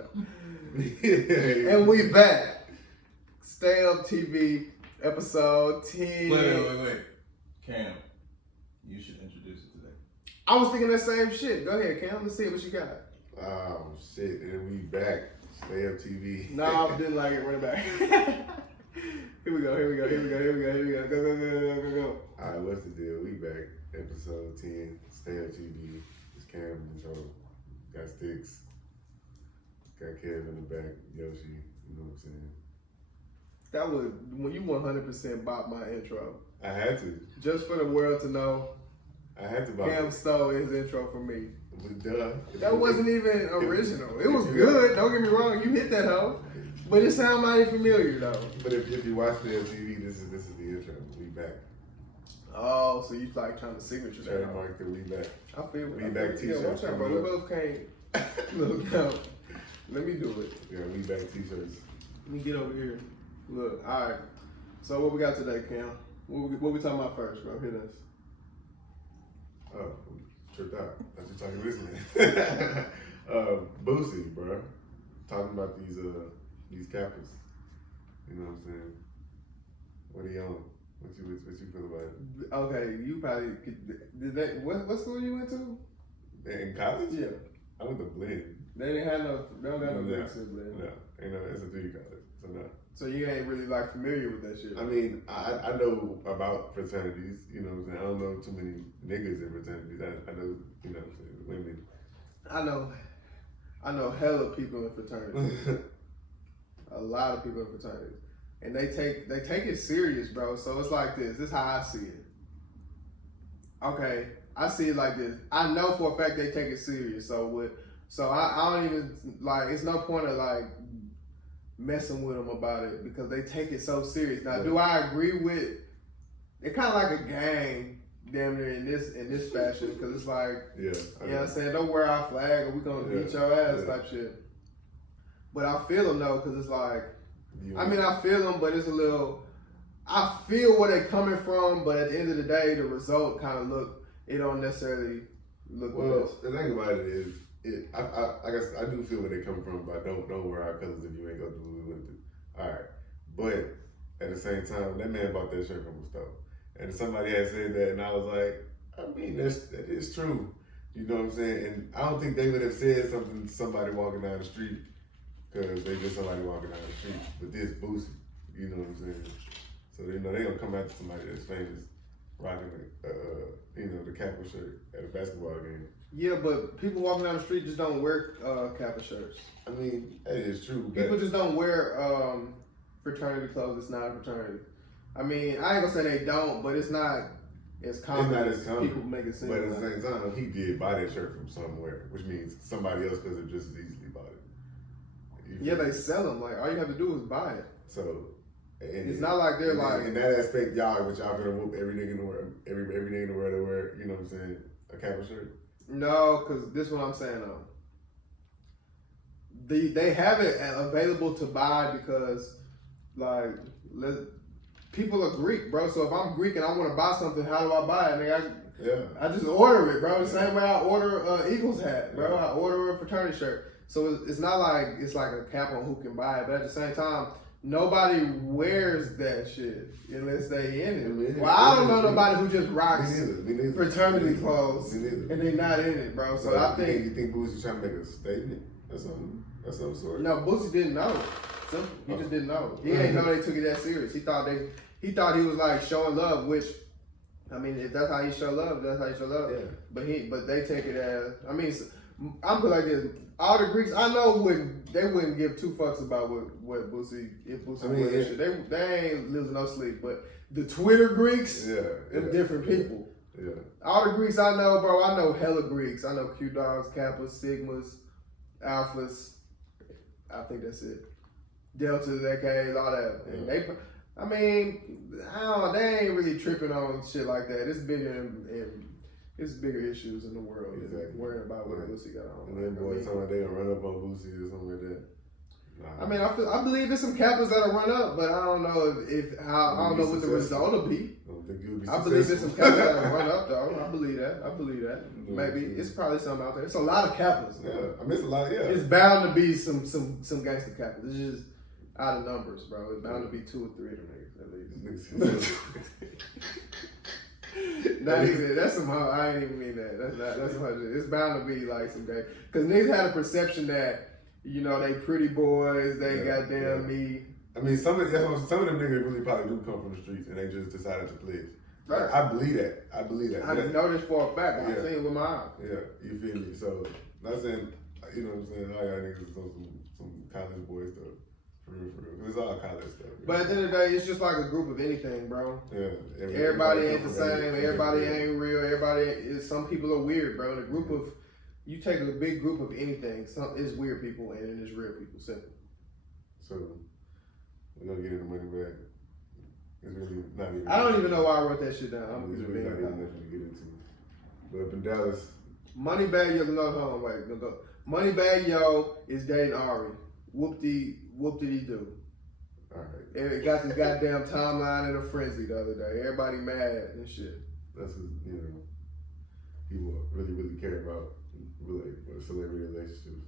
out. And we back. Stay Up TV, episode 10. Wait. Cam, you should introduce it today. I was thinking that same shit. Go ahead, Cam. Let's see what you got. Oh, shit. And we back. Stay Up TV. No, I didn't like it. Run it back. Here we go. Go. All right, what's the deal? We back. Episode 10. Stay Up TV. It's Cam in the intro. Got Stixx. Got Kev in the back. Yoshi. You know what I'm saying? That was when you 100% bought my intro. I had to. Just for the world to know, I had to buy Cam it. stole his intro from me. Duh. That wasn't even original. It was good. Don't get me wrong. You hit that hoe. But it sounded mighty familiar though. But if you watch the TV, this is the intro. We back. Oh, so you like trying to signature that? Trademark that we back. I feel it. We back t-shirts. Yeah, watch out, bro. We both can't. Look, no. Let me do it. Yeah, we back t-shirts. Let me get over here. Look, all right. So what we got today, Cam? What we talking about first, bro? Hit us. Oh, tripped out. I was just talking this man. Boosie, bro. Talking about these Kappas. You know what I'm saying? What are you on? What you feel about it? Okay, you probably did that. What school you went to? In college? Yeah. I went to Blinn. They didn't have no. They don't have no No, mix in Blinn. No, ain't no. It's a 3 college, so no. So you ain't really like familiar with that shit. I mean, I know about fraternities. You know what I'm saying? I don't know too many niggas in fraternities. I know, you know what I'm saying, women. I know hella people in fraternities. A lot of people in fraternities. And they take it serious, bro. So it's like this. This is how I see it. Okay, I see it like this. I know for a fact they take it serious. So I don't even like. It's no point of like messing with them about it because they take it so serious. Now, do I agree with? It's kind of like a gang, damn near in this fashion because it's like, Yeah. you know what I'm saying? Don't wear our flag or we gonna beat your ass type shit. But I feel them though because it's like. I feel them, but it's a little. I feel where they're coming from, but at the end of the day, the result kind of it don't necessarily look Well, good. the thing about it is, I guess I do feel where they come from, but don't wear our colors if you ain't go through what we went through. All right, but at the same time, that man bought that shirt from a store, and somebody had said that, and I was like, I mean, that is true. You know what I'm saying? And I don't think they would have said something to somebody walking down the street. Because they just somebody walking down the street, but this Boosie, you know what I'm saying? So they know they gonna come after somebody that's famous, rocking the Kappa shirt at a basketball game. Yeah, but people walking down the street just don't wear Kappa shirts. I mean, that is true. People just don't wear fraternity clothes. It's not a fraternity. I mean, I ain't gonna say they don't, but it's not as common as people make it seem. But at the same time, he did buy that shirt from somewhere, which means somebody else could have just as easily bought it. Yeah, they sell them. Like all you have to do is buy it. So, and it's not like they're like in that aspect, y'all gonna whoop every nigga in the world, every nigga in the world that wear, you know what I'm saying, a Kappa shirt. No, because this is what I'm saying though. They have it available to buy because like people are Greek, bro. So if I'm Greek and I want to buy something, how do I buy it? I just order it, bro. The same way I order Eagles hat, bro. I order a fraternity shirt. So it's not like it's like a cap on who can buy it, but at the same time, nobody wears that shit unless they in it. Well, I don't know nobody who just rocks fraternity clothes and they not in it, bro. So I think you think Boosie's trying to make a statement or something of some sort. No, Boosie didn't know. He just didn't know. He didn't know they took it that serious. He thought he was like showing love, which I mean, if that's how you show love, that's how you show love. Yeah. But they take it as I'm like this. All the Greeks I know they wouldn't give 2 fucks about what Boosie if Boosie wore that shit. They ain't losing no sleep. But the Twitter Greeks, it's different people. Yeah. All the Greeks I know, bro, I know hella Greeks. I know Q Dogs, Kappas, Sigmas, Alphas. I think that's it. Deltas, AKAs, all that. And they ain't really tripping on shit like that. It's bigger issues in the world. Exactly. Worrying about what Boosie got on. And then boys talking about they gonna run up on Boosie or something like that. I mean, I believe there's some Kappas that'll run up, but I don't know I don't know what the result will be. I believe there's some Kappas that'll run up though. I believe that. Maybe it's probably something out there. It's a lot of Kappas. Yeah, I mean it's a lot. Yeah, it's bound to be some gangster Kappas. It's just out of numbers, bro. It's bound to be 2 or 3 of them niggas at least. Not even that's some. I ain't even mean that. That's some. It's bound to be like some gang. Because niggas had a perception that. You know, they pretty boys, they goddamn me. I mean, some of them niggas really probably do come from the streets and they just decided to play. Right. Like, I believe that. I know this for a fact. I've seen it with my eyes. Yeah, you feel me? So, not saying, you know what I'm saying, all y'all niggas some college boy stuff. For real. Because it's all college stuff. But at the end of the day, it's just like a group of anything, bro. Yeah. Everybody ain't the same. Everybody ain't real. Some people are weird, bro. In a group of... You take a big group of anything, it's weird people and then it's real people, simple. So, we're gonna get into Moneybagg. It's really not even... I don't even know why I wrote that shit down. It's really not even nothing to get into. But up in Dallas... Moneybagg, yo, no, hold on, wait, go. Moneybagg, yo, is dating Ari. Whoop-de-dee-do. Alright. It got this goddamn timeline in a frenzy the other day. Everybody mad and shit. That's, he will really care about celebrity relationships.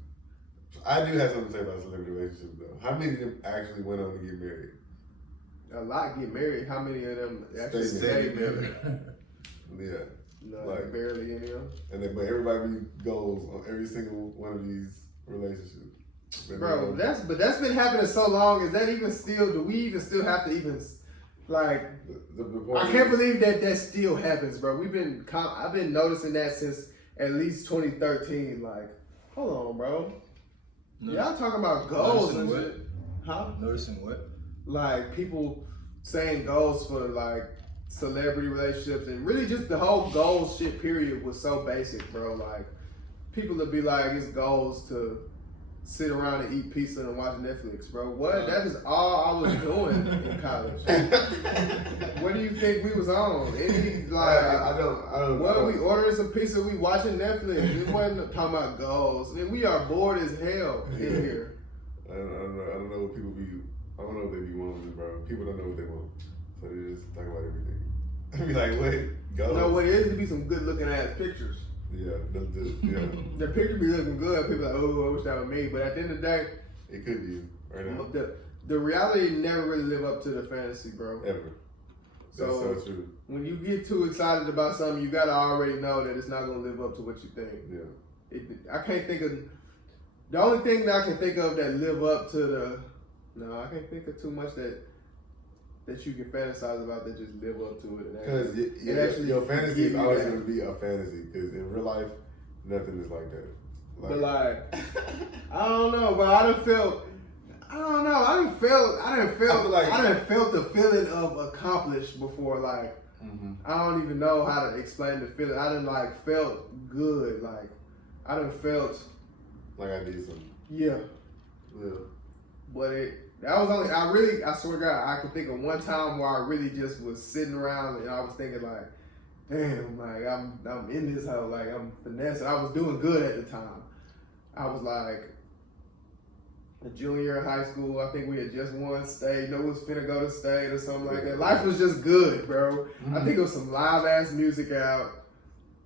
I do have something to say about celebrity relationships though. How many of them actually went on to get married? A lot get married. How many of them actually stay married? Yeah. No, like barely any of them. But everybody goes on every single one of these relationships. Bro, that's been happening so long. Is that even still? Do we even still have to even like? I can't believe that still happens, bro. I've been noticing that since at least 2013. Like, hold on, bro. Y'all talking about goals and shit? Huh? Noticing what? Like people saying goals for like celebrity relationships and really just the whole goals shit period was so basic, bro. Like people would be like, it's goals to sit around and eat pizza and watch Netflix, bro. What? That is all I was doing in college. What do you think we was on? Any like? I don't. What are we ordering some pizza? We watching Netflix. We wasn't talking about goals. And we are bored as hell in here. I don't know what people be. I don't know what they be wanting, bro. People don't know what they want, so they just talk about everything. I be like, wait, goals. You know what it is? To be some good looking ass pictures. Yeah. The picture be looking good. People are like, oh, I wish that was me. But at the end of the day, it could be right now. The reality never really live up to the fantasy, bro. Ever. That's so true. When you get too excited about something, you gotta already know that it's not gonna live up to what you think. Yeah. I can't think of the only thing that I can think of that live up to the. No, I can't think of too much that you can fantasize about that just live up to it. Because your fantasy is always going to be a fantasy. Because in real life, nothing is like that. But like, I don't know, but I done felt the feeling of accomplished before. Like, I don't even know how to explain the feeling. I done like felt good. Like, I done felt like I did something. Yeah. But that was only, I swear to God, I could think of one time where I really just was sitting around and I was thinking like, damn, like I'm in this house, like I'm finessing. I was doing good at the time. I was like a junior year of high school. I think we had just won state. No, was finna go to state or something like that. Life was just good, bro. I think it was some live ass music out.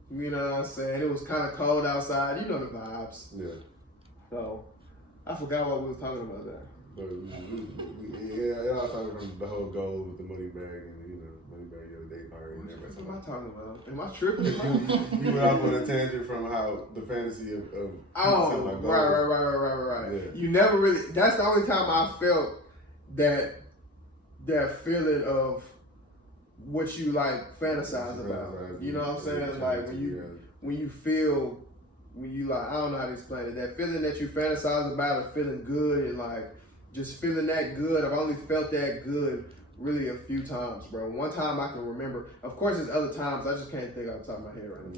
You know what I'm saying? It was kind of cold outside. You know the vibes. Yeah. So I forgot what we was talking about there. I was talking about the whole goal with the Moneybagg and Moneybagg the other day party and everything. What am I talking about? Am I tripping? You went off on a tangent from how the fantasy of right. Yeah. You never really. That's the only time I felt that feeling of what you like fantasize about. You know what I'm saying? Like when you like, I don't know how to explain it. That feeling that you fantasize about of feeling good and like just feeling that good. I've only felt that good really a few times, bro. One time I can remember. Of course, there's other times. I just can't think off the top of my head right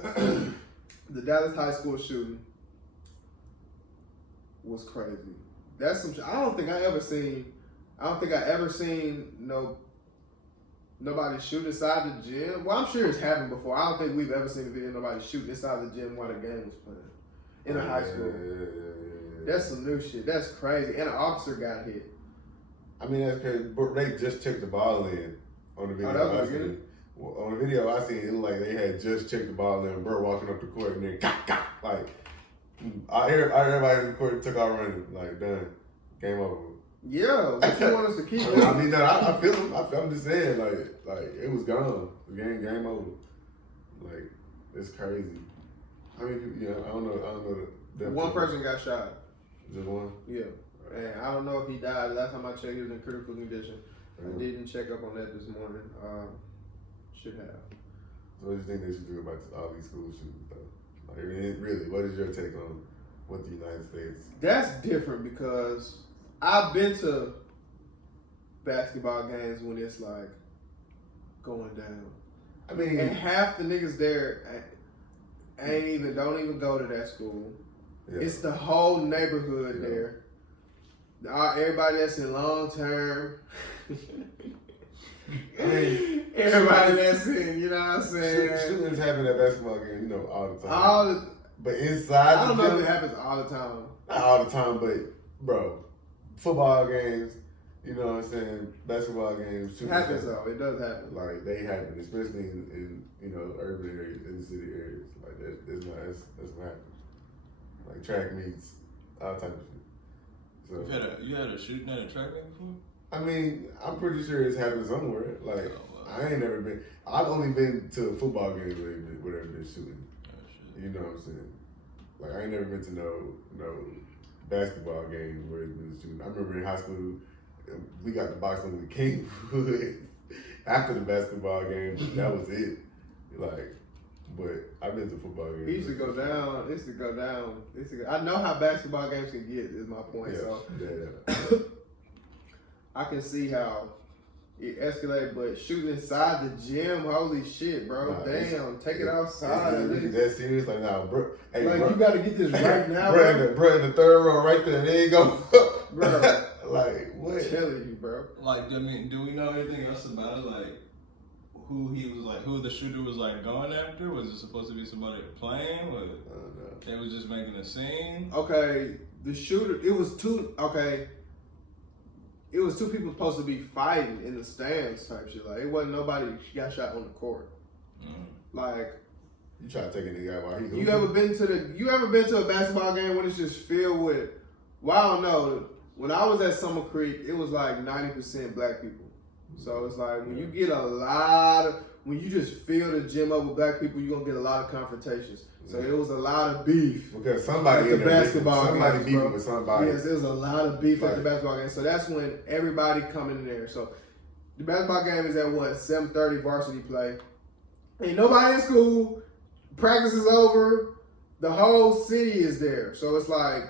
now. The Dallas high school shooting was crazy. That's some. I don't think I ever seen nobody shoot inside the gym. Well, I'm sure it's happened before. I don't think we've ever seen a video of nobody shooting inside the gym while the game was playing. in a high school. Yeah. That's some new shit. That's crazy. And an officer got hit. I mean, that's crazy. But they just checked the ball in on the video. Oh, that was good. Well, on the video I seen, it looked like they had just checked the ball in. Bro walking up the court and then like everybody in the court took out running. Like done, game over. Yeah, what you want us to keep? I mean, no, I feel him. I'm just saying, like it was gone. The game over. Like it's crazy. I mean, I don't know. One person got shot. Just one. Yeah, and I don't know if he died. Last time I checked, he was in critical condition. I didn't check up on that this morning. Should have. So what do you think they should do about all these school shootings, though? Like, really, what is your take on what the United States? That's different because I've been to basketball games when it's like going down. I mean, and half the niggas there don't even go to that school. Yeah. It's the whole neighborhood there. Everybody that's in long term. Everybody that's in, you know what I'm saying? Shootings happen at basketball games, all the time. But inside, I don't know if it happens all the time. Not all the time, but bro, football games, you know what I'm saying? Basketball games. It happens though. It does happen. Like they happen, especially in urban areas, in the city areas. Like that's what happens. Like track meets, all type of shit. So you had a shooting at a track meet before? I mean, I'm pretty sure it's happened somewhere. Like I ain't never been. I've only been to football games where they've been shooting. You know what I'm saying? Like I ain't never been to no basketball game where it's been shooting. I remember in high school, we got the box on the Kingwood after the basketball game, but that was it. Like, but I've been to football games. It used to go down. I know how basketball games can get. Is my point. Yeah, so I can see how it escalated, but shooting inside the gym, holy shit, bro! Damn, take it outside. Is that serious? Like, nah, bro. Hey, like bro, you got to get this right now, bro. Bro, in the third row, right there. There you go, bro. Like what? I'm telling you, bro. Like, do we know anything else about it? Like, who the shooter was like going after? Was it supposed to be somebody playing? Was they was just making a scene? Okay, the shooter. It was two. Okay. It was two people supposed to be fighting in the stands type shit. Like, it wasn't nobody got shot on the court. Like, you try to take a nigga out while he hooping? You ever been to a basketball game when it's just filled with, well, I don't know. When I was at Summer Creek, it was like 90% black people. So it's like when you get when you just fill the gym up with black people, you're gonna get a lot of confrontations. So it was a lot of beef. Because somebody at the basketball somebody beefing with somebody. Yes, there was a lot of beef at the basketball game. So that's when everybody coming in there. So the basketball game is at 7:30 varsity play. Ain't nobody in school. Practice is over. The whole city is there. So it's like,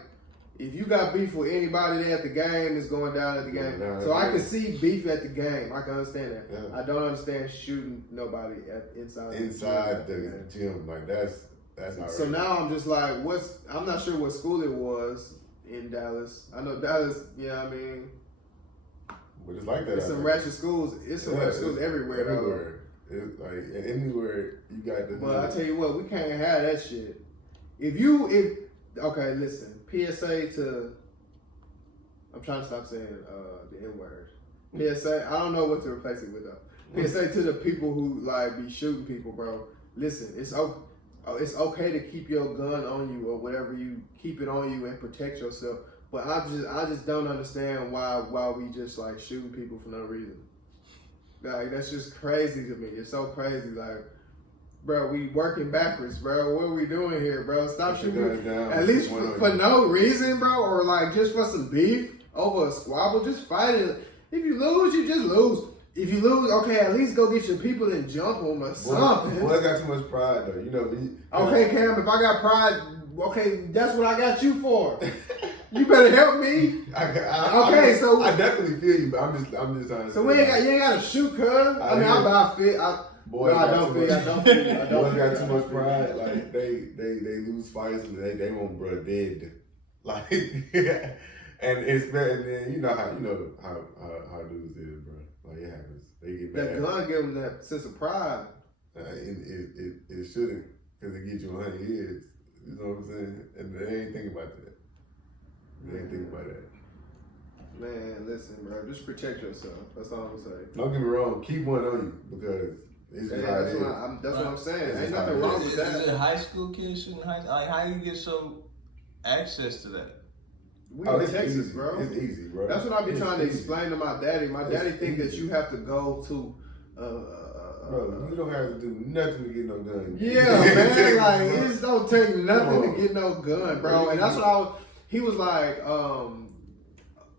if you got beef with anybody there at the game, it's going down at the game. So I can see beef at the game. I can understand that. Yeah. I don't understand shooting nobody inside the gym. Like that's outrageous. So now I'm just like, I'm not sure what school it was in Dallas. I know Dallas, you know what I mean? But it's like that. It's some ratchet schools. It's some ratchet schools everywhere. Everywhere. It's like anywhere you got the. But I tell you what, we can't have that shit. Okay, listen. PSA to. I'm trying to stop saying the N word. PSA. I don't know what to replace it with though. PSA to the people who like be shooting people, bro. Listen, it's okay to keep your gun on you or whatever you keep it on you and protect yourself. But I just don't understand why we just like shooting people for no reason. Like that's just crazy to me. It's so crazy. Like, bro, we working backwards, bro. What are we doing here, bro? Stop shooting. At least for no reason, bro, or like just for some beef over a squabble. Just fight it. If you lose, you just lose. If you lose, okay, at least go get your people and jump them or something. Boy, I got too much pride though. You know. Okay, Cam, if I got pride, okay, that's what I got you for. You better help me. So I definitely feel you, but I'm just trying to. So you ain't got to shoot, cuz. I mean, I buy fit. Boys I don't feel. Boys got too much pride. Like they lose fights and they want bruh dead. Like, and then you know how dudes is, bro. Like it happens. They get mad. That gun give them that sense of pride. It shouldn't, because it gets you 100 years. You know what I'm saying? And they ain't thinking about that. They ain't thinking about that. Man, listen, bro. Just protect yourself. That's all I'm saying. Don't get me wrong. Keep one on you because it's just how it is. That's what I'm saying. Ain't It's nothing how it wrong with that. Is it high school kids shooting high? Like, how do you get some access to that? We in it's Texas, easy. bro. It's easy, bro. That's what I be trying to easy. explain to my daddy. My daddy think that you have to go to. Bro, you don't have to do nothing to get no gun. Yeah, man. Like bro. it just don't take nothing to get no gun, bro. And that's what he was like.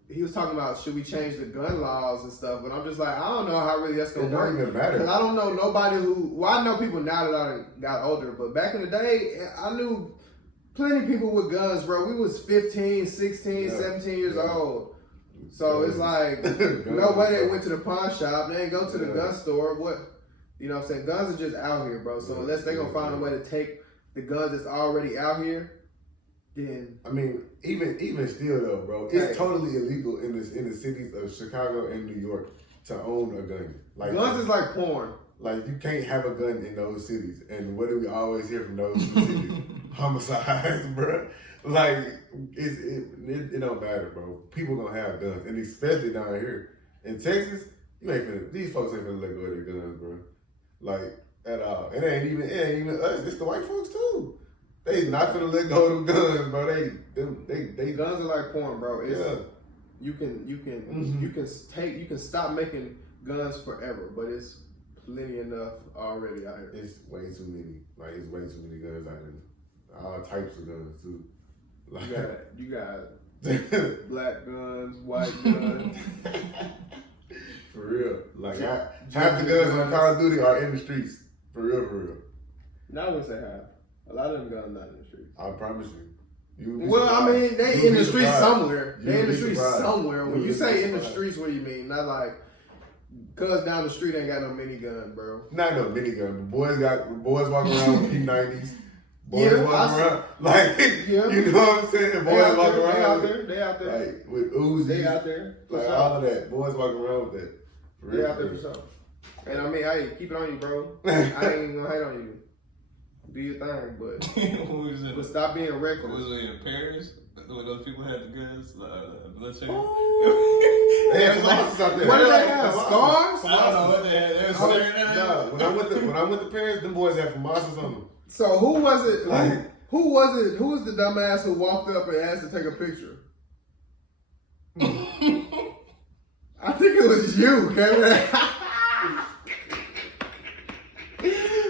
He was talking about should we change the gun laws and stuff, but I'm just like I don't know how really that's gonna work. It don't even matter. Because I don't know nobody who. Well, I know people now that I got older, but back in the day, I knew plenty of people with guns, bro. We was 15, 16, 17 years old. So it's like no way they went to the pawn shop. They didn't go to the gun store. What? You know what I'm saying? Guns are just out here, bro. So unless they're going to find a way to take the guns that's already out here, then... I mean, even still though, bro, it's totally illegal in the cities of Chicago and New York to own a gun. Like guns is like porn. Like, you can't have a gun in those cities. And what do we always hear from those cities? Homicides, bro. Like, it don't matter, bro. People gonna have guns. And especially down here. In Texas, these folks ain't finna let go of their guns, bro. Like, at all. It ain't even us. It's the white folks, too. They not finna let go of them guns, bro. They Guns are like porn, bro. It's, yeah. You can stop making guns forever, but it's plenty enough already out here. It's way too many. Like, it's way too many guns out here. All types of guns, too. Like, You got black guns, white guns. For real. Like, half the guns on Call of Duty are in the streets. For real, for real. Now I wouldn't say half. A lot of them guns not in the streets. I promise you. Well, I mean, they in the streets somewhere. They They in the streets somewhere. When you say in the streets, what do you mean? Not like, cuz down the street ain't got no minigun, bro. Not no minigun, but boys walking around with P90s. Boys walking around, like, you know what I'm saying? Boys walking around. They out there. Like, with Uzis. They out there. Like, all of that. Boys walking around with that. For real, They out there for sure. And I mean, hey, keep it on you, bro. I ain't even gonna hate on you. Do your thing, but stop being reckless. Was it in Paris? When those people had the guns, military? They had some bosses out there. What did they have? Scars? I don't know what they had. They were staring at No, when I went to Paris, them boys had FAMASas on them. So who was it? Like, who was it? Who was the dumbass who walked up and asked to take a picture? I think it was you, Kevin.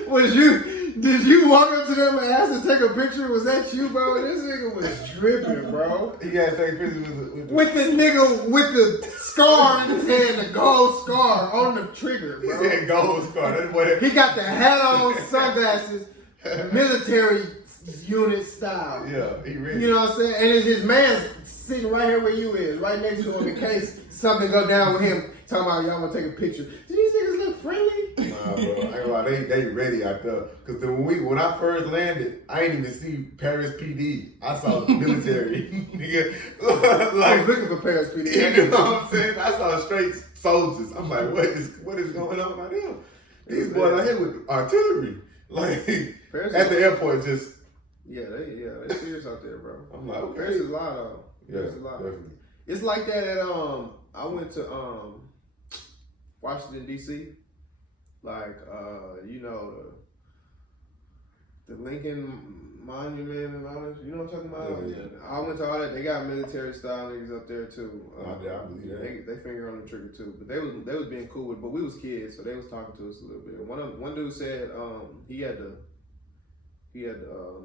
Was you? Did you walk up to them and ask to take a picture? Was that you, bro? This nigga was dripping, bro. He got to take pictures with the nigga with the scar in his head, the gold scar on the trigger, bro. He said gold scar. That's what he got the hat on, sunglasses, military unit style. Yeah, he really. You know what I'm saying? And his man's sitting right here where you is, right next to him in case something go down with him. Talking about y'all want to take a picture. Do these niggas look friendly? Nah, bro. I ain't gonna lie, they ready out there. Cause when I first landed, I didn't even see Paris PD. I saw military. Nigga, I was looking for Paris PD. You know what I'm saying? I saw straight soldiers. I'm like, what is going on out here? These boys out here with artillery. Like Paris at the airport, just they serious out there, bro. I'm like, okay. Paris is loud though. Paris is loud. Definitely. It's like that at I went to Washington D.C. Like you know the Lincoln Monument and all that. You know what I'm talking about? Yeah. I went to all that. They got military style niggas up there too. I believe that. They finger on the trigger too. But they was being cool with. But we was kids, so they was talking to us a little bit. One dude said he had to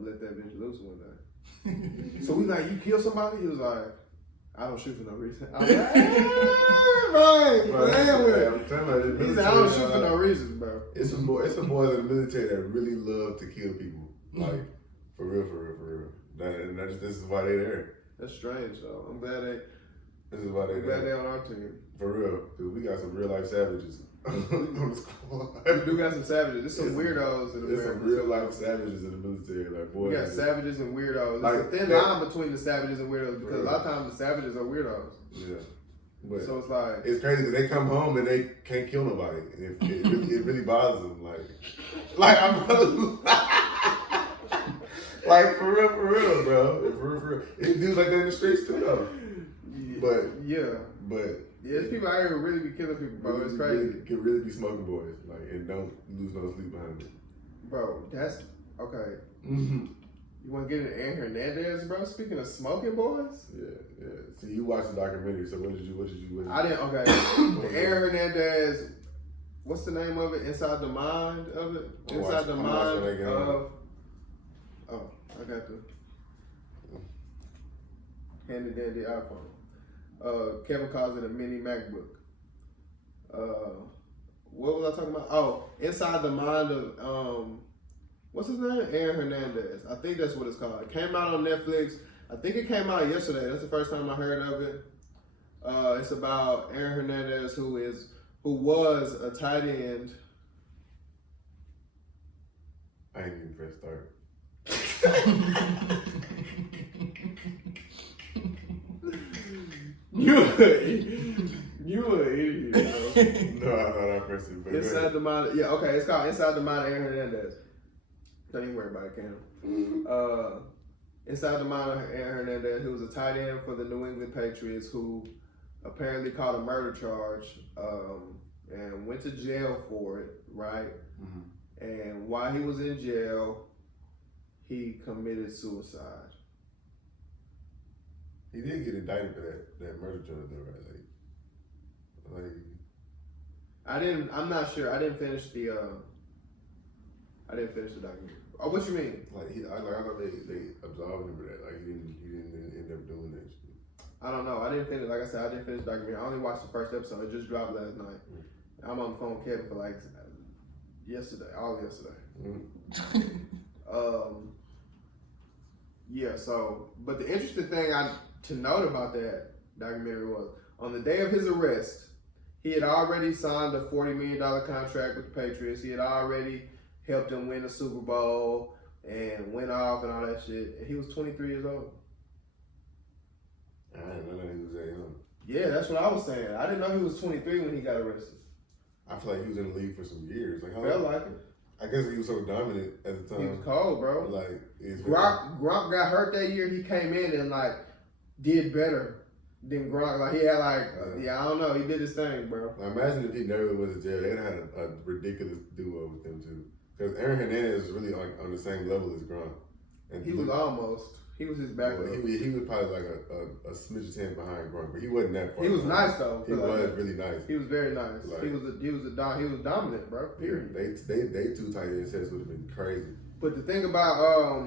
let that bitch loose one day. So we like, you kill somebody? He was like, I don't shoot for no reason. I was like, I'm telling you, he said, I don't shoot for no reason, bro. It's some boys in the military that really love to kill people. Like, for real. This is why they there. That's strange, though. I'm glad they on our team. For real, because we got some real life savages on the squad. We do got some savages. There's some weirdos in the There's some real life savages in the military. Like, boy, we got savages and weirdos. Like, there's a thin line between the savages and weirdos because a lot of times the savages are weirdos. Yeah. But so it's like it's crazy because they come home and they can't kill nobody. And it really bothers them. Like I'm Like for real, bro. For real. It's dudes like that in the streets too, though. But yeah, there's people out here who really be killing people, bro. It's crazy. Could really be smoking boys, like, and don't lose no sleep behind it. Bro, that's okay. Mm-hmm. You want to get into Hernandez, bro? Speaking of smoking boys, yeah. So you watched the documentary. So what did you? I didn't. Okay, the Aaron Hernandez. What's the name of it? Inside the Mind of it. Inside the Mind of. Oh, I got the handy dandy iPhone. Kevin calls it a mini MacBook. What was I talking about? Oh, Inside the Mind of what's his name? Aaron Hernandez. I think that's what it's called. It came out on Netflix. I think it came out yesterday. That's the first time I heard of it. It's about Aaron Hernandez, who was a tight end. I ain't even press start. You an idiot, bro. No, I'm not pressing. Inside the Mind. Yeah, okay. It's called Inside the Mind of Aaron Hernandez. Don't even worry about it, Cam. Inside the Mind of Aaron Hernandez, who was a tight end for the New England Patriots, who apparently caught a murder charge and went to jail for it, right? Mm-hmm. And while he was in jail, he committed suicide. He did get indicted for that murder charge, though, right? I'm not sure. I didn't finish the documentary. Oh, what you mean? I thought they absolved him for that. Like he didn't end up doing that shit. I don't know. I didn't finish. Like I said, I didn't finish the documentary. I only watched the first episode. It just dropped last night. Mm-hmm. I'm on the phone with Kevin for like all yesterday. Mm-hmm. Yeah. So, but the interesting thing to note about that documentary was on the day of his arrest, he had already signed a $40 million contract with the Patriots. He had already helped them win the Super Bowl and went off and all that shit. And he was 23 years old. I didn't know he was that young. Yeah, that's what I was saying. I didn't know he was 23 when he got arrested. I feel like he was in the league for some years. Like, felt like it. I guess he was so dominant at the time. He was cold, bro. Like Gronk got hurt that year. He came in and like did better than Gronk. Like he had I don't know. He did his thing, bro. I imagine if he never went to jail, they'd have had a ridiculous duo with them too. Because Aaron Hernandez is really on the same level as Gronk. And he was almost. He was his backup. Well, he was probably like a smidge of 10 behind Gronk, but he wasn't that far. He was nice though. He was really nice. He was very nice. Like, he was dominant, bro. Period. They two tight end sets would have been crazy. But the thing about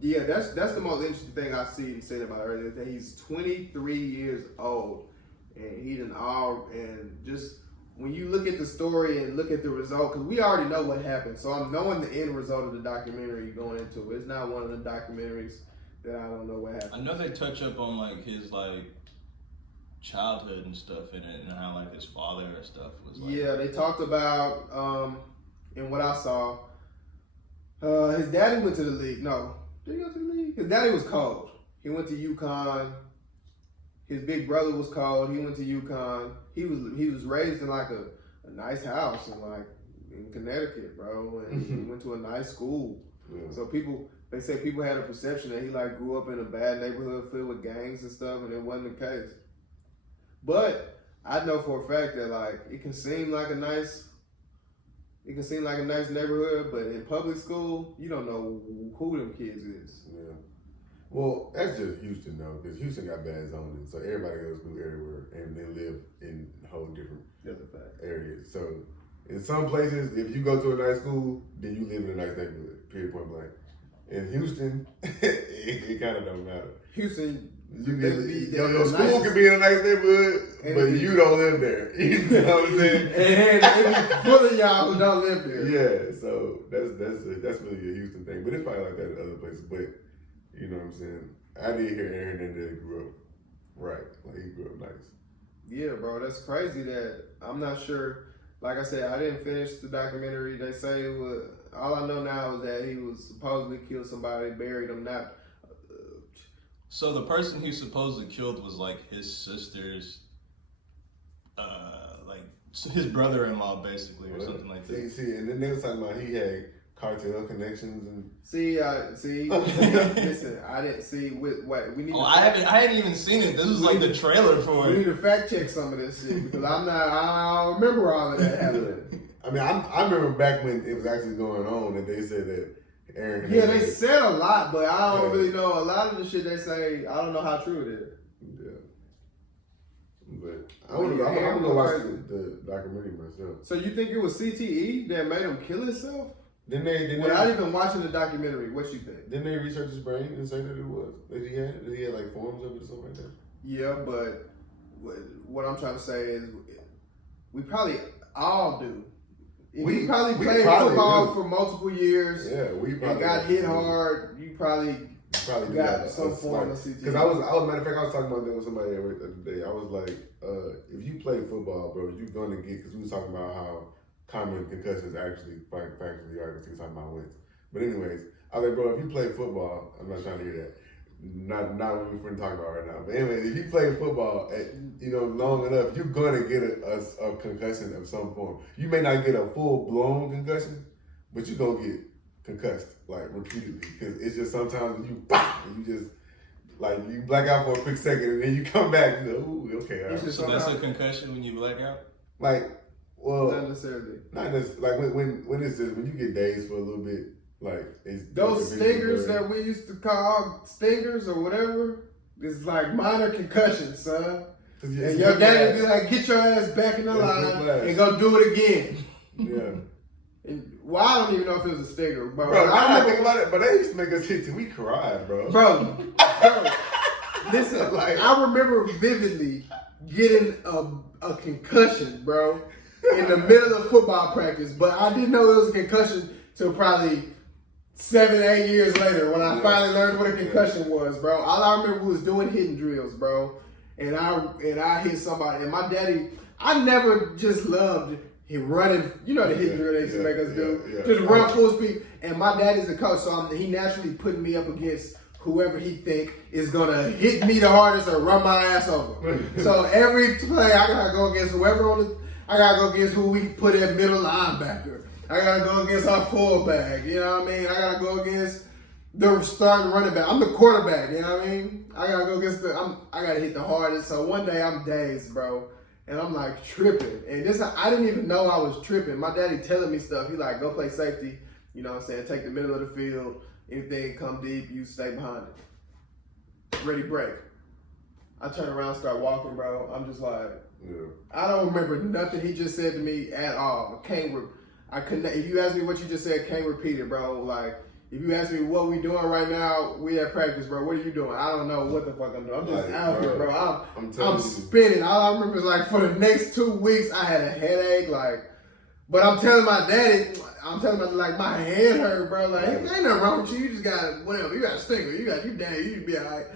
yeah, that's the most interesting thing I said about earlier, that he's 23 years old and he done all and just. When you look at the story and look at the result, because we already know what happened, so I'm knowing the end result of the documentary going into it. It's not one of the documentaries that I don't know what happened. I know they touch up on like his childhood and stuff in it, and how like his father and stuff was like. Yeah, they talked about in what I saw, his daddy went to the league. No, did he go to the league? His daddy was cold. He went to UConn. His big brother was cold. He went to UConn. He was raised in like a nice house in Connecticut, bro, and he went to a nice school. Yeah. So they say people had a perception that he grew up in a bad neighborhood filled with gangs and stuff, and it wasn't the case. But I know for a fact that it can seem like a nice neighborhood, but in public school, you don't know who them kids is. Yeah. Well, that's just Houston, though, because Houston got bad zoning, so everybody goes to school everywhere, and they live in whole different areas. So, in some places, if you go to a nice school, then you live in a nice neighborhood, period, point blank. In Houston, it kind of don't matter. Houston, your school can be in a nice neighborhood, but you don't live there. You know what I'm saying? And full of y'all who don't live there. Yeah, so that's really a Houston thing, but it's probably like that in other places, but. You know what I'm saying? I did hear Aaron Hernandez grew up right. He grew up nice. Yeah, bro. That's crazy that I'm not sure. Like I said, I didn't finish the documentary. They say all I know now is that he was supposedly killed somebody, buried him, not. So the person he supposedly killed was his sister's, his brother-in-law basically, or something like that. See, and then they were talking about he had cartel connections and listen, I didn't see what we need. I hadn't even seen it. This was like the trailer for We it. need to fact check some of this shit because I don't remember all of that happening. I mean, I remember back when it was actually going on that they said that Aaron Hernandez. Yeah, they said a lot, but I don't really know. A lot of the shit they say, I don't know how true it is. But I'm gonna watch the documentary myself. So you think it was CTE that made him kill himself? Without even watching the documentary, what you think? Didn't they research his brain and say that it was that he had like forms of it or something like that? Yeah, but what I'm trying to say is, we probably all do. If you probably played football for multiple years, and got hit hard, you probably got some form of CTE. Because I was matter of fact, I was talking about that with somebody the other day. I was like, if you play football, bro, you're gonna get, because we was talking about how common concussions actually factually are, because we talking about wins. But anyways, I was like, bro, if you play football, I'm not trying to hear that. Not what we're talking about right now. But anyways, if you play football, long enough, you're gonna get a concussion of some form. You may not get a full blown concussion, but you're gonna get concussed like repeatedly, because it's just sometimes when you and you just like you black out for a quick second and then you come back and go, ooh, okay. All right. So that's a concussion when you black out? Like, well, not necessarily. Not necessarily. Like when it's just when you get dazed for a little bit, like it's those stingers that we used to call stingers or whatever, it's like minor concussions, son. And your daddy be like, get your ass back in the line and go do it again. Yeah. Well, I don't even know if it was a stinger, bro. I think about it, but they used to make us hit till we cried, bro. Bro, listen, like I remember vividly getting a concussion, bro, in the middle of football practice, but I didn't know it was a concussion till probably 7-8 years later when I finally learned what a concussion was, bro. All I remember was doing hitting drills, bro, and I hit somebody, and my daddy, I never just loved him running, you know the hitting drill they used to make us do, just run full speed, and my daddy's a coach, so he naturally putting me up against whoever he think is gonna hit me the hardest or run my ass over. So every play I gotta go against I gotta go against who we put at middle linebacker. I gotta go against our fullback, you know what I mean? I gotta go against the starting running back. I'm the quarterback, you know what I mean? I gotta go against I gotta hit the hardest. So one day I'm dazed, bro, and I'm like tripping. And I didn't even know I was tripping. My daddy telling me stuff. He like, go play safety, you know what I'm saying? Take the middle of the field. Anything come deep, you stay behind it. Ready, break. I turn around, start walking, bro. I'm just like, I don't remember nothing he just said to me at all. I couldn't. If you ask me what you just said, can't repeat it, bro. Like, if you ask me what we doing right now, we at practice, bro. What are you doing? I don't know what the fuck I'm doing. I'm just out here, bro. I'm spinning. All I remember is like for the next 2 weeks, I had a headache, like. But I'm telling my daddy, like my head hurt, bro. Like, ain't nothing wrong with you. You just got whatever. You got a stinger. You daddy. You be alright.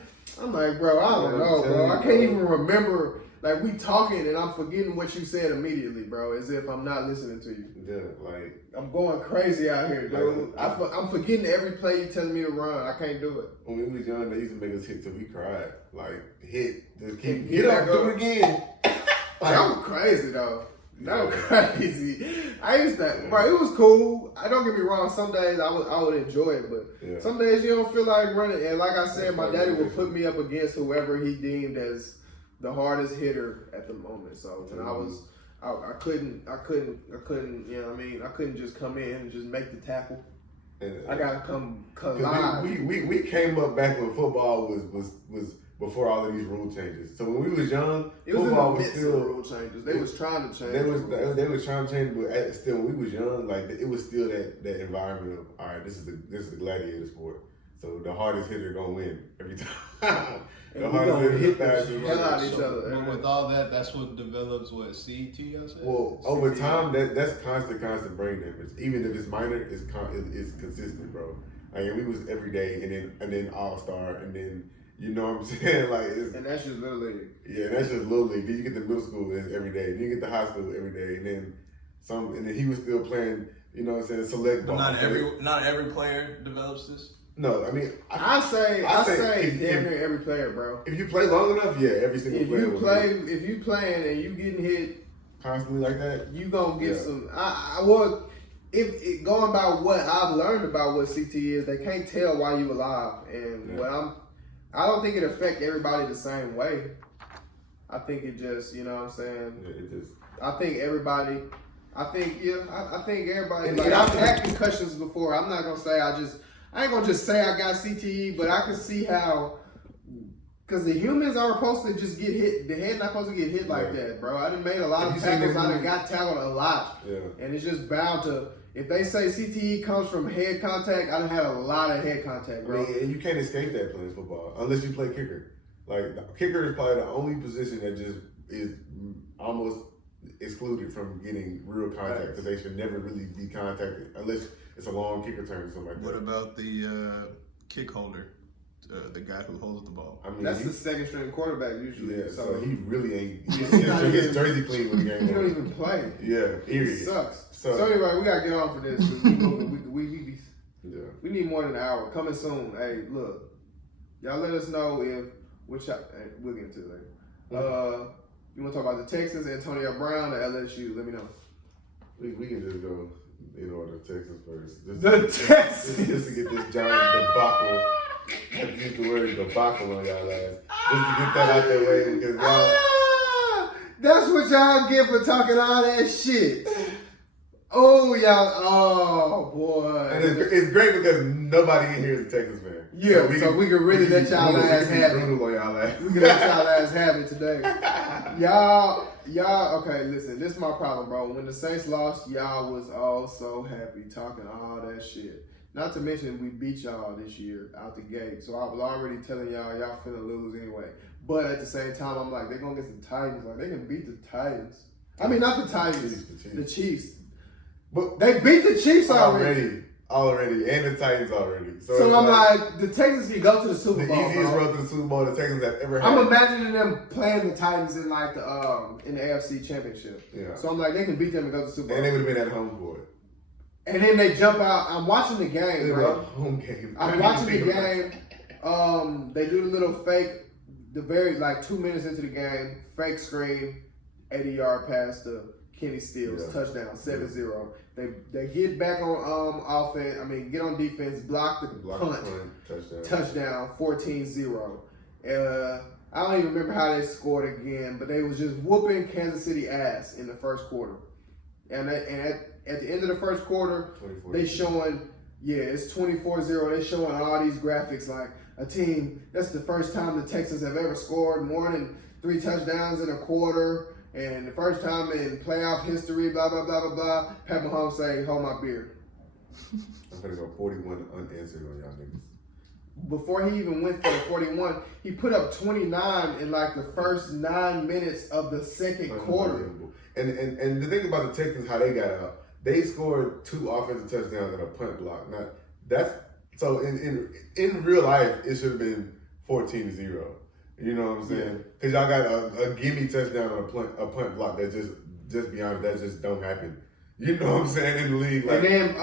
I'm like, bro, I don't know, bro. I can't even remember. Like, we talking and I'm forgetting what you said immediately, bro. As if I'm not listening to you. Yeah, like I'm going crazy out here, dude. I'm forgetting every play you telling me to run. I can't do it. When we was young, they used to make us hit till we cried. Like, just keep get up, do it again. That was crazy though. That was crazy. I used to, bro. It was cool. I don't get me wrong. Some days I would enjoy it, but some days you don't feel like running. And like I said, my daddy would put me up against whoever he deemed as the hardest hitter at the moment. So and I couldn't. You know what I mean? I couldn't just come in and just make the tackle. I gotta come collide. We came up back when football was before all of these rule changes. So when we was young, football was still rule changes. They was trying to change. They was trying to change, but still, when we was young, like it was still that environment of all right. This is the gladiator sport. So the hardest hitter gonna win every time. The hardest hitter hit the hell out of each other. But with all that, that's what develops what CET. I said. Well, over time, that's constant brain damage. Even if it's minor, it's consistent, bro. Like we was every day, and then all star, and then. You know what I'm saying? Like, and that's just little league. Yeah, that's just little league. Then you get to middle school every day. Then you get to high school every day, and then he was still playing. You know what I'm saying? Select ball. But not every player develops this. No, I mean, I say damn near every player, bro. If you play long enough, yeah, every single player. If you playing and you getting hit constantly like that, you gonna get some. going by what I've learned about what CTE is, they can't tell why you alive, and I don't think it affect everybody the same way. I think it just, you know what I'm saying? Yeah, it just. I think everybody. I think everybody. Like, I've had concussions before. I'm not gonna say I ain't gonna just say I got CTE, but I can see how. Because the humans are supposed to just get hit. The head not supposed to get hit like that, bro. I done made a lot of tackles. I done got tackled a lot. Yeah. And it's just bound to. If they say CTE comes from head contact, I done had a lot of head contact, bro. I mean, and you can't escape that playing football unless you play kicker. Like, the kicker is probably the only position that just is almost excluded from getting real contact because they should never really be contacted unless it's a long kick return or something like that. What about the kick holder? The guy who holds the ball. I mean, that's the second string quarterback usually. Yeah, so he really ain't. He's His jersey clean when the game. He don't even play. Yeah, period. It sucks. So anyway, we gotta get on for this. We need more than an hour. Coming soon. Hey, look, y'all let us know we'll get into it later. You want to talk about the Texans, Antonio Brown, or LSU? Let me know. We can just go in order. Texans first. Texans. Just to get this giant debacle. I have to use the word debacle on y'all ass. Just to get that out that way because y'all. That's what y'all get for talking all that shit. Oh, y'all. Oh, boy. And it's great because nobody in here is a Texans fan. Yeah, so we can really let y'all ass have it. Brutal on y'all ass. We can let y'all ass have it today. Y'all, okay, listen, this is my problem, bro. When the Saints lost, y'all was all so happy talking all that shit. Not to mention we beat y'all this year out the gate. So I was already telling y'all finna lose anyway. But at the same time, I'm like, they're gonna get some Titans. Like, they can beat the Titans. I mean, not the Titans, the Chiefs. But they beat the Chiefs already. And the Titans already. So I'm like, the Texans can go to the Super Bowl. The easiest road to the Super Bowl the Texans have ever had. I'm imagining them playing the Titans in like the AFC Championship. Yeah. So I'm like, they can beat them and go to the Super Bowl. And they would have been at home for it. And then they jump out. I'm watching the game, bro. Home game. I'm watching the game. They do the little fake, the very 2 minutes into the game, fake screen, 80-yard pass to Kenny Stills, touchdown, 7-0. They get back on offense. I mean, get on defense, block the punt, touchdown, 14-0. I don't even remember how they scored again, but they was just whooping Kansas City ass in the first quarter. And at the end of the first quarter, they showing, it's 24-0. They showing all these graphics like a team. That's the first time the Texans have ever scored more than 3 touchdowns in a quarter. And the first time in playoff history, blah, blah, blah, blah, blah. Pat Mahomes say, hold my beer. I'm going to go 41 unanswered on y'all niggas. Before he even went for the 41, he put up 29 in the first 9 minutes of the second quarter. And the thing about the Texans, how they got out, they scored 2 offensive touchdowns and a punt block. Now, so in real life, it should have been 14-0. You know what I'm saying? Because y'all got a gimme touchdown on a punt block that just beyond that just don't happen. You know what I'm saying? In the league, and then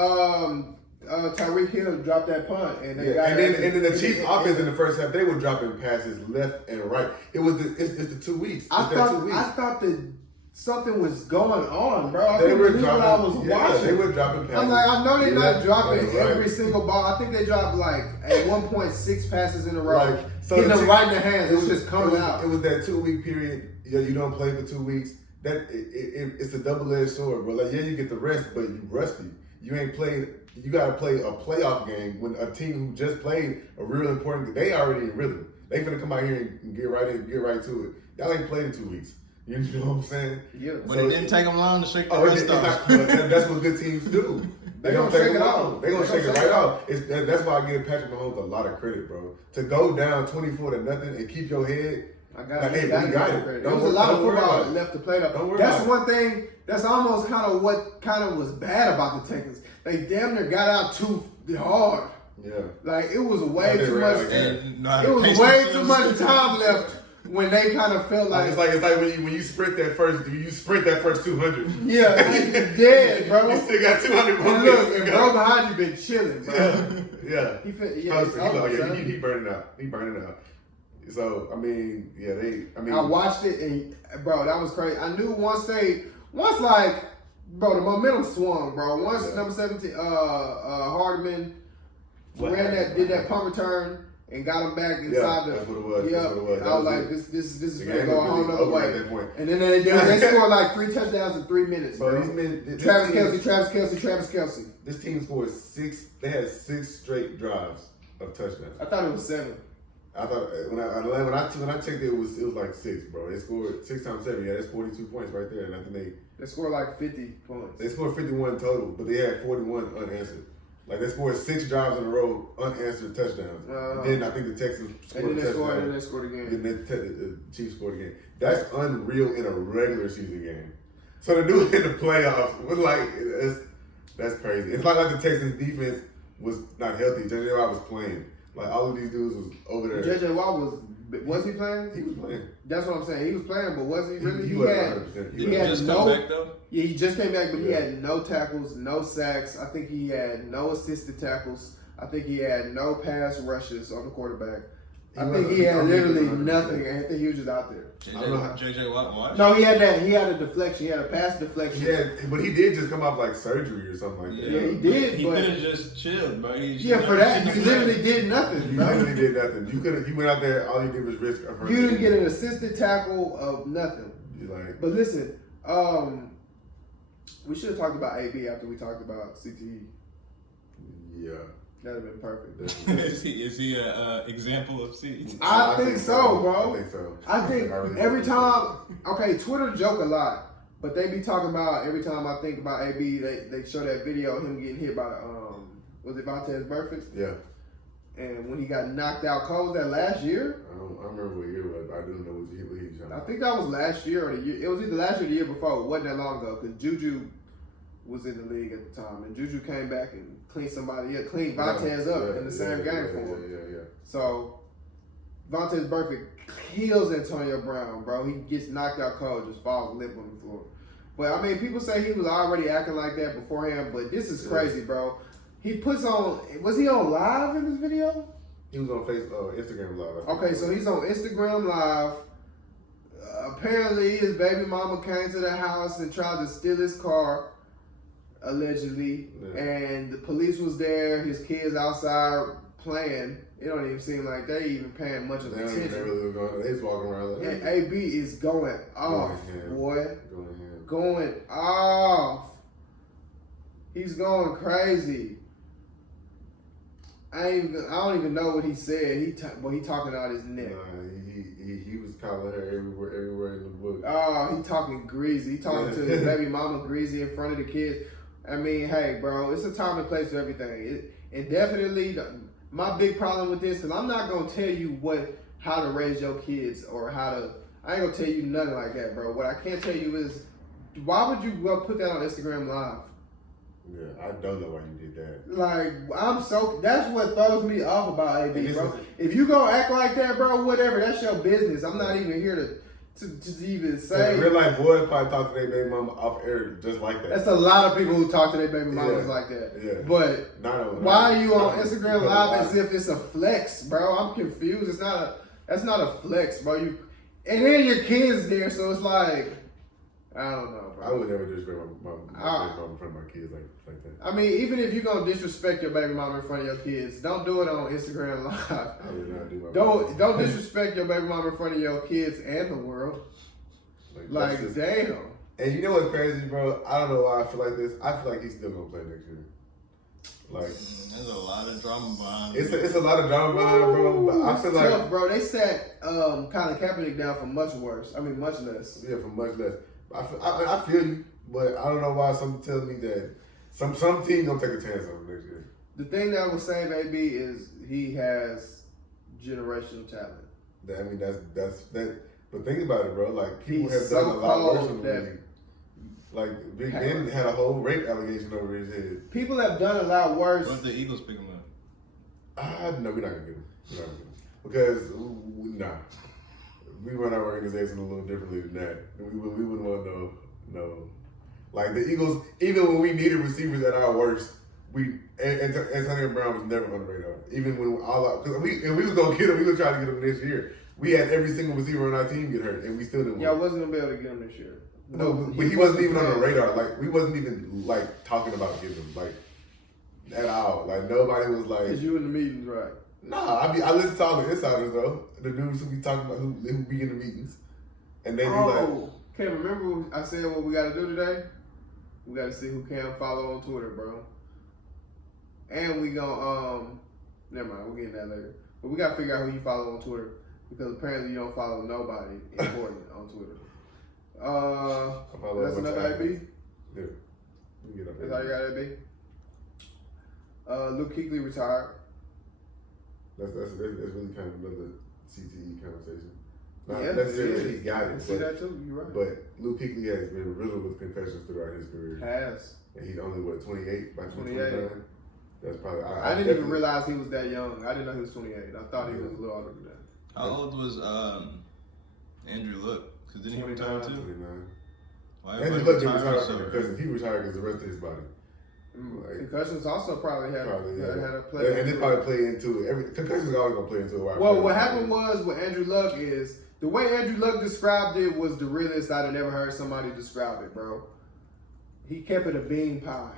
Tyreek Hill dropped that punt, and then the Chiefs' offense in the first half, they were dropping passes left and right. It's the 2 weeks. I thought that something was going on, bro. I they were dropping. I was watching. They were dropping passes. I'm like, I know they're not dropping every single ball. I think they dropped at 1.6 passes in a row. So hitting them right in the hands. It was just coming out. It was that 2 week period. You don't play for 2 weeks. It's a double-edged sword, bro. You get the rest, but you rusty. You ain't played. You got to play a playoff game when a team who just played a real important. They already in rhythm. They finna come out here and get right to it. Y'all ain't played in 2 weeks. You know what I'm saying? Yeah. But it didn't take them long to shake the rust off. That's what good teams do. They gonna shake it off. They gonna shake it right off. That's why I give Patrick Mahomes a lot of credit, bro. To go down 24-0 and keep your head. We got it. There was a lot of football left to play. That's one thing. That's almost what was bad about the Texans. They damn near got out too hard. Yeah. It was way too much. It was way too much time left. When they kind of felt like it's like when you sprint that first 200. Yeah, dead, bro. You still got 200 more. Look, and bro behind you been chilling, bro. Yeah. He burning out. He burning out. So I mean, I watched it and bro, that was crazy. I knew once Bro, the momentum swung, bro. Once number 17, Hardman did that punt return and got him back inside that's what it was. Yeah, That's what it was. I was like, this is gonna go a whole nother over way. at that point. And then they scored like 3 touchdowns in 3 minutes, bro. Travis Kelce. This team scored 6. They had 6 straight drives of touchdowns. I thought it was 7. I thought when I checked it was like 6, bro. They scored 6 times 7. Yeah, that's 42 points right there. And I think they scored like 50 points. They scored 51 total, but they had 41 unanswered. Like they scored 6 drives in a row, unanswered touchdowns. And then I think the Texans scored a touchdown. And then they scored again. Then the Chiefs scored again. That's unreal in a regular season game. So to do it in the playoffs was like that's crazy. It's not like the Texans defense was not healthy. J.J. Watt was playing. Like all of these dudes was over there. J.J. Watt was he playing? He was playing. That's what I'm saying. He was playing, but was he really? He wasn't 100%. He had just come back though? Yeah, he just came back, but he had no tackles, no sacks. I think he had no assisted tackles. I think he had no pass rushes on the quarterback. I think he had literally nothing. I think he was just out there. JJ Watt? No, he had a deflection. He had a pass deflection. Yeah, but he did just come off like surgery or something like that. Yeah, he did. He could have just chilled, bro. For that, you literally did nothing. You literally did nothing. You went out there. All you did was risk. You didn't get an assisted tackle of nothing. But listen, we should have talked about AB after we talked about CTE. Yeah. That'd have been perfect. is he an example of CTE? I think so, bro. I think so. I think every time, Twitter joke a lot, but they be talking about every time I think about AB, they show that video of him getting hit by was it Vontaze Burfict? Yeah. And when he got knocked out cold, was that last year? I remember what year it was. I don't know what he was. I think that was last year or the year. It was either last year or the year before. It wasn't that long ago because Juju was in the league at the time, and Juju came back and cleaned Vontaze up in the same game for him. Yeah. So Vontaze Burfict kills Antonio Brown, bro. He gets knocked out cold, just falls limp on the floor. But I mean, people say he was already acting like that beforehand, but this is crazy, bro. He puts on. Was he on live in this video? He was on Instagram Live. Okay, so he's on Instagram Live. Apparently, his baby mama came to the house and tried to steal his car, allegedly. Yeah. And the police was there. His kids outside playing. It don't even seem like they even paying much of attention. They really going. They was walking around. And AB is going off, boy. Going off. He's going crazy. I don't even know what he said. He talking out his neck. He was calling her everywhere in the book. Oh, he talking greasy. He talking to his baby mama greasy in front of the kids. I mean, hey, bro, it's a time and place for everything. And definitely, my big problem with this, because I'm not gonna tell you how to raise your kids or I ain't gonna tell you nothing like that, bro. What I can tell you is, why would you go put that on Instagram Live? Yeah, I don't know why you did that. Like, that's what throws me off about AB, bro. If you gonna act like that, bro, whatever, that's your business. I'm not even here to even say. Real life boys probably talk to their baby mama off air just like that. That's a lot of people who talk to their baby mamas like that. Yeah. But why are you on Instagram Live as if it's a flex, bro? I'm confused. That's not a flex, bro. And then your kids there, so it's like, I don't know, bro. I would never disrespect my baby mama in front of my kids like that. I mean, even if you're gonna disrespect your baby mama in front of your kids, don't do it on Instagram Live. I would not do my don't disrespect your baby mama in front of your kids and the world. Like damn. And you know what's crazy, bro? I don't know why I feel like this. I feel like he's still gonna play next year. Like there's a lot of drama behind. It's a lot of drama behind, bro. But I feel like tough, bro. They sat Colin Kaepernick down for much worse. I mean, much less. Yeah, for much less. I feel you, but I don't know why something tells me that some team gonna take a chance on him next year. The thing that will save AB is he has generational talent. I mean, that's that. But think about it, bro. Like people have so done a lot worse in the league. Like Big Ben had a whole rape allegation over his head. People have done a lot worse. What if the Eagles pick him up? No, we're not gonna get him. Because we run our organization a little differently than that. We wouldn't want no. Like the Eagles, even when we needed receivers at our worst, Antonio Brown was never on the radar. Even when because we was gonna get him, we were trying to get him this year. We had every single receiver on our team get hurt, and we still didn't. Y'all wasn't gonna be able to get him this year. But he wasn't even on the radar. Like we wasn't even like talking about getting him like at all. Like nobody was like. Cause you in the meetings, right? Nah, I listen to all the insiders though. The dudes who be talking about who be in the meetings, and they be like. Can't remember I said what we got to do today? We got to see who can follow on Twitter, bro. And we gonna, never mind, we'll get into that later. But we got to figure out who you follow on Twitter because apparently you don't follow nobody important on Twitter. That's another AB? Yeah. That's how you got AB? Luke Kuechly retired. That's really kind of another CTE conversation. Not yeah, necessarily he got it. See that too? You're right. But Luke Kuechly has been riddled with concussions throughout his career. Has. And he's only, 28 by 28. 29? That's probably... I didn't even realize he was that young. I didn't know he was 28. I thought he was a little older than that. How old was Andrew Luck? Because didn't he retire too? 29. Why Andrew Luck didn't retire from concussions. He retired because the rest of his body. Like, concussions also probably had a play. And they probably play into it. Concussions are always going to play into it. Well, what happened was with Andrew Luck is the way Andrew Luck described it was the realest I'd have ever heard somebody describe it, bro. He kept it a bean pie.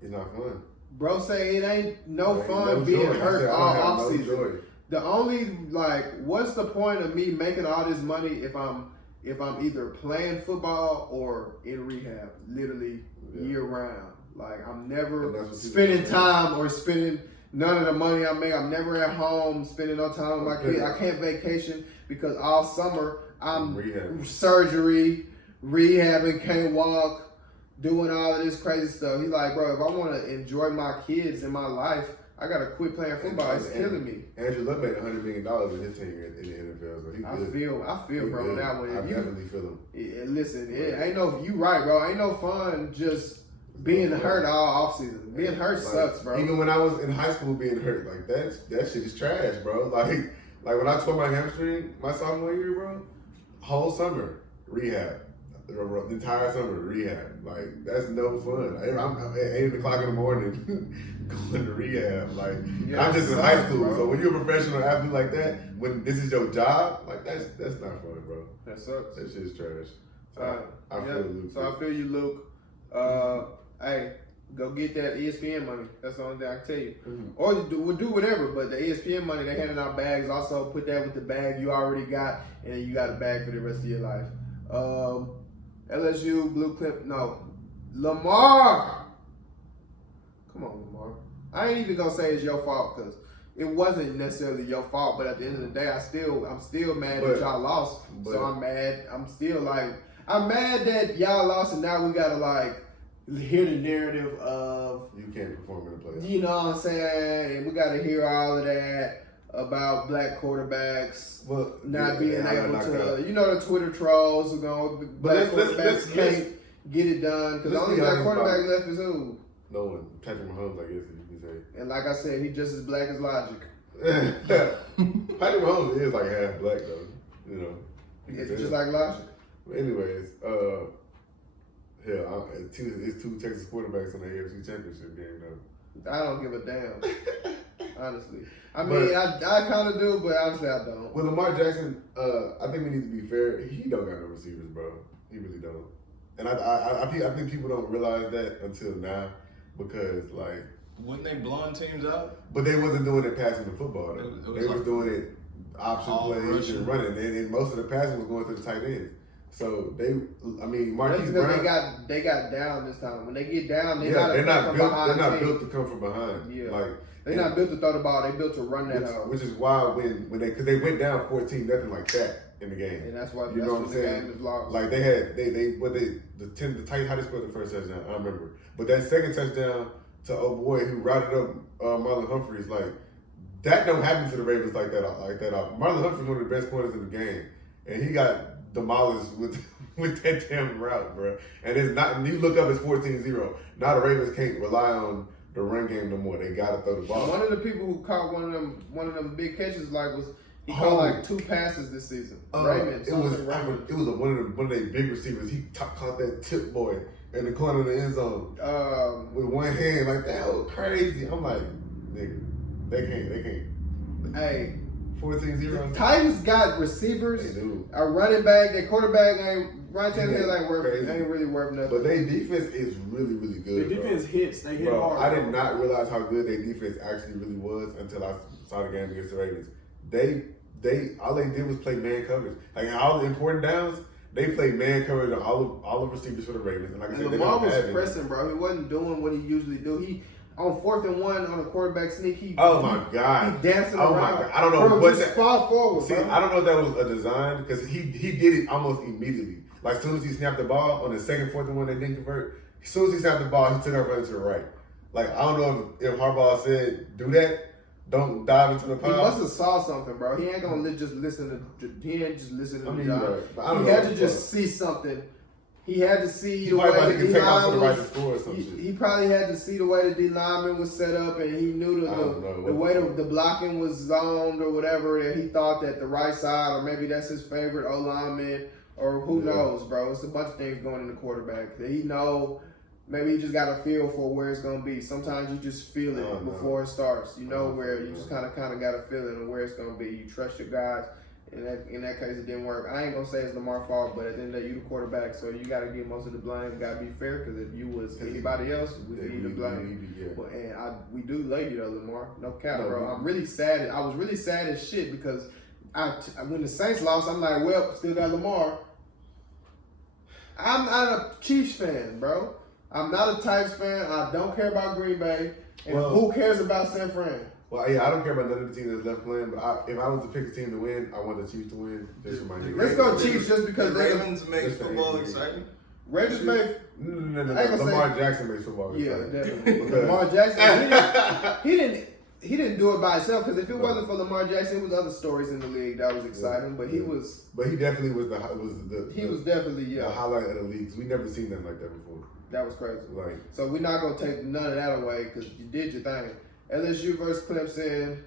It's not fun. Bro say it ain't no fun being hurt all offseason. No. The only what's the point of me making all this money if I'm either playing football or in rehab, literally year round. Like I'm never spending time or spending none of the money I make. I'm never at home spending no time with my kids. I can't vacation because all summer I'm surgery, rehabbing, can't walk, doing all of this crazy stuff. He's like, bro, if I want to enjoy my kids and my life, I gotta quit playing football. It's killing me. Andrew Luck made $100 million in his tenure in the NFL, so he good. I feel, bro, on that one. I definitely feel him. Listen, it ain't no. You right, bro. Ain't no fun just being hurt all offseason. Being hurt sucks, bro. Even when I was in high school, being hurt like that shit is trash, bro. Like when I tore my hamstring my sophomore year, bro, whole summer rehab. The entire summer rehab, like that's no fun. I'm at 8 o'clock in the morning going to rehab. Like I'm just in high school, bro. So when you're a professional athlete like that, when this is your job, like that's not fun, bro. That sucks. That shit's trash. So I feel Luke. So I feel you, Luke. Hey, go get that ESPN money. That's the only thing I can tell you. Mm-hmm. Or we'll do whatever, but the ESPN money, they handing out bags. Also put that with the bag you already got, and you got a bag for the rest of your life. LSU, Blue Clip, no. Lamar! Come on, Lamar. I ain't even gonna say it's your fault because it wasn't necessarily your fault, but at the end of the day, I'm still mad that y'all lost. So I'm mad. I'm mad that y'all lost and now we gotta hear the narrative of you can't perform in the playoffs. You know what I'm saying? And we gotta hear all of that about black quarterbacks not being able to, the Twitter trolls who go, black quarterbacks can't get it done because the only black quarterback left is who? No one. Patrick Mahomes, I guess you can say. And like I said, he just as black as Logic. Patrick Mahomes is like half black though, It's just like Logic. But anyways, it's two Texas quarterbacks in the AFC Championship game though. I don't give a damn. Honestly. I mean, I kind of do, but honestly, I don't. With Lamar Jackson, I think we need to be fair. He don't got no receivers, bro. He really don't. And I think people don't realize that until now because, Wouldn't they blowing teams out? But they wasn't doing it passing the football, though. They was doing it option plays and running. And most of the passing was going to the tight ends. So Marquise Brown. They got down this time. When they get down, they're not built to come from behind. Yeah. They're not built to throw the ball. They built to run that out. Which is why because they went down 14-0 like that in the game. And that's why you know what I'm saying? The game is lost. Like they had the Titans, how they scored the first touchdown, I don't remember. But that second touchdown to boy who routed up Marlon Humphreys, that don't happen to the Ravens like that. Marlon Humphreys one of the best corners in the game, and he got demolished with that damn route, bro. And it's not. You look up, it's 14-0. Now the Ravens can't rely on the run game no more. They gotta throw the ball. One of the people who caught one of them big catches he caught 2 passes this season. Raymond. It was one of their big receivers. He caught that tip boy in the corner of the end zone with one hand. That was crazy. I'm like, nigga, they can't. Hey, 14-0. Titans got receivers, a running back. Their quarterback ain't Ryan Tannehill ain't really worth nothing. But their defense is really, really good. The defense hits. They hit bro, hard. I did not realize how good their defense actually really was until I saw the game against the Ravens. They all they did was play man coverage. Like in all the important downs, they played man coverage on all the receivers for the Ravens. And like I said, Lamar was pressing, bro. He wasn't doing what he usually do. He on 4th and 1 on a quarterback sneak. He my God, he dancing around. My God. I don't know bro, what just fall forward. See, bro. I don't know if that was a design because he did it almost immediately. Like as soon as he snapped the ball on the second, 4th and 1, they didn't convert. As soon as he snapped the ball, he took off running to the right. Like I don't know if Harbaugh said do that. Don't dive into the pile. He must have saw something, bro. He ain't gonna just listen to. He ain't just listen to the job. Right. He had to just see something. He had to see the way the D line was. He probably had to see the way the D lineman was set up, and he knew the way the blocking was zoned or whatever. And he thought that the right side, or maybe that's his favorite O lineman, or who knows, bro. It's a bunch of things going in the quarterback that he know. Maybe he just got a feel for where it's gonna be. Sometimes you just feel it before it starts. You know where you just kind of got a feeling of where it's gonna be. You trust your guys. In that case, it didn't work. I ain't gonna say it's Lamar's fault, but at the end of the day, you the quarterback, so you gotta get most of the blame. You gotta be fair, because if you was anybody else, we need the blame. We do love you though, Lamar. No cap, bro. I'm really sad. I was really sad as shit because when the Saints lost, I'm like, well, still got Lamar. I'm not a Chiefs fan, bro. I'm not a Titans fan. I don't care about Green Bay. And who cares about San Fran? Well, yeah, I don't care about none of the teams that's left playing, but if I was to pick a team to win, I want the Chiefs to win. Let's go Chiefs just because the Ravens make football exciting. Ravens make no. Lamar Jackson makes football exciting. Yeah, definitely. Lamar Jackson, he didn't do it by himself, because if it wasn't for Lamar Jackson, it was other stories in the league that was exciting. But he was. But he definitely was the highlight of the league. We never seen nothing like that before. That was crazy. Like, so we're not gonna take none of that away because you did your thing. LSU versus Clemson,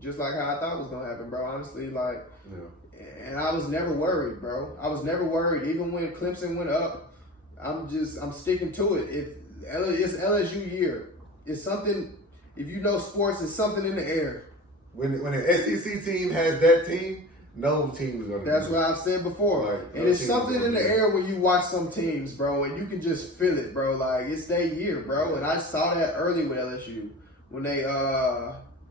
just like how I thought it was gonna happen, bro. Honestly, and I was never worried, bro. I was never worried, even when Clemson went up. I'm sticking to it. It's LSU year. It's something. If you know sports, it's something in the air. When an SEC team has that team, no team is gonna. That's what I've said before. And it's something in the air when you watch some teams, bro, and you can just feel it, bro. Like it's their year, bro. And I saw that early with LSU when they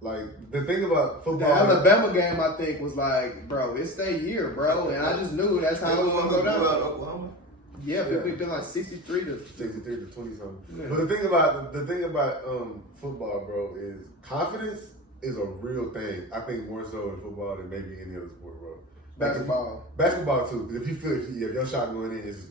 like the thing about football. The Alabama game, I think, was like, bro, it's their year, bro. And I just knew that's how it was gonna go down. Oklahoma. Yeah, but we did like 63 to 20 something. Yeah. But the thing about football, bro, is confidence is a real thing. I think more so in football than maybe any other sport, bro. Basketball too. Because if you feel if your shot going in, it's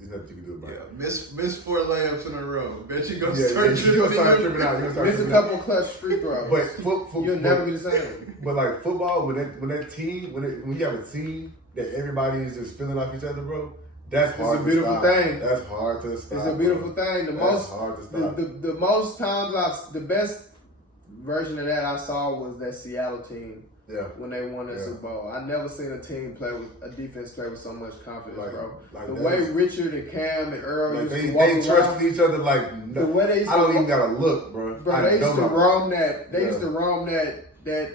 nothing you can do about it. Miss 4 layups in a row. Bet you go start tripping out. Miss a couple clutch free throws. But you'll never be the same. But like football, when you have a team that everybody is just feeling off each other, bro. That's hard. It's a beautiful thing. That's hard to stop. It's a beautiful thing. Hard to stop. The most times the best version of that I saw was that Seattle team. Yeah. When they won that Super Bowl. I never seen a team play with a defense play with so much confidence, bro. The way Richard and Cam and Earl used to walk around, trusted each other like the way they used to I don't even gotta look, bro. They used to roam that. They used to roam that. They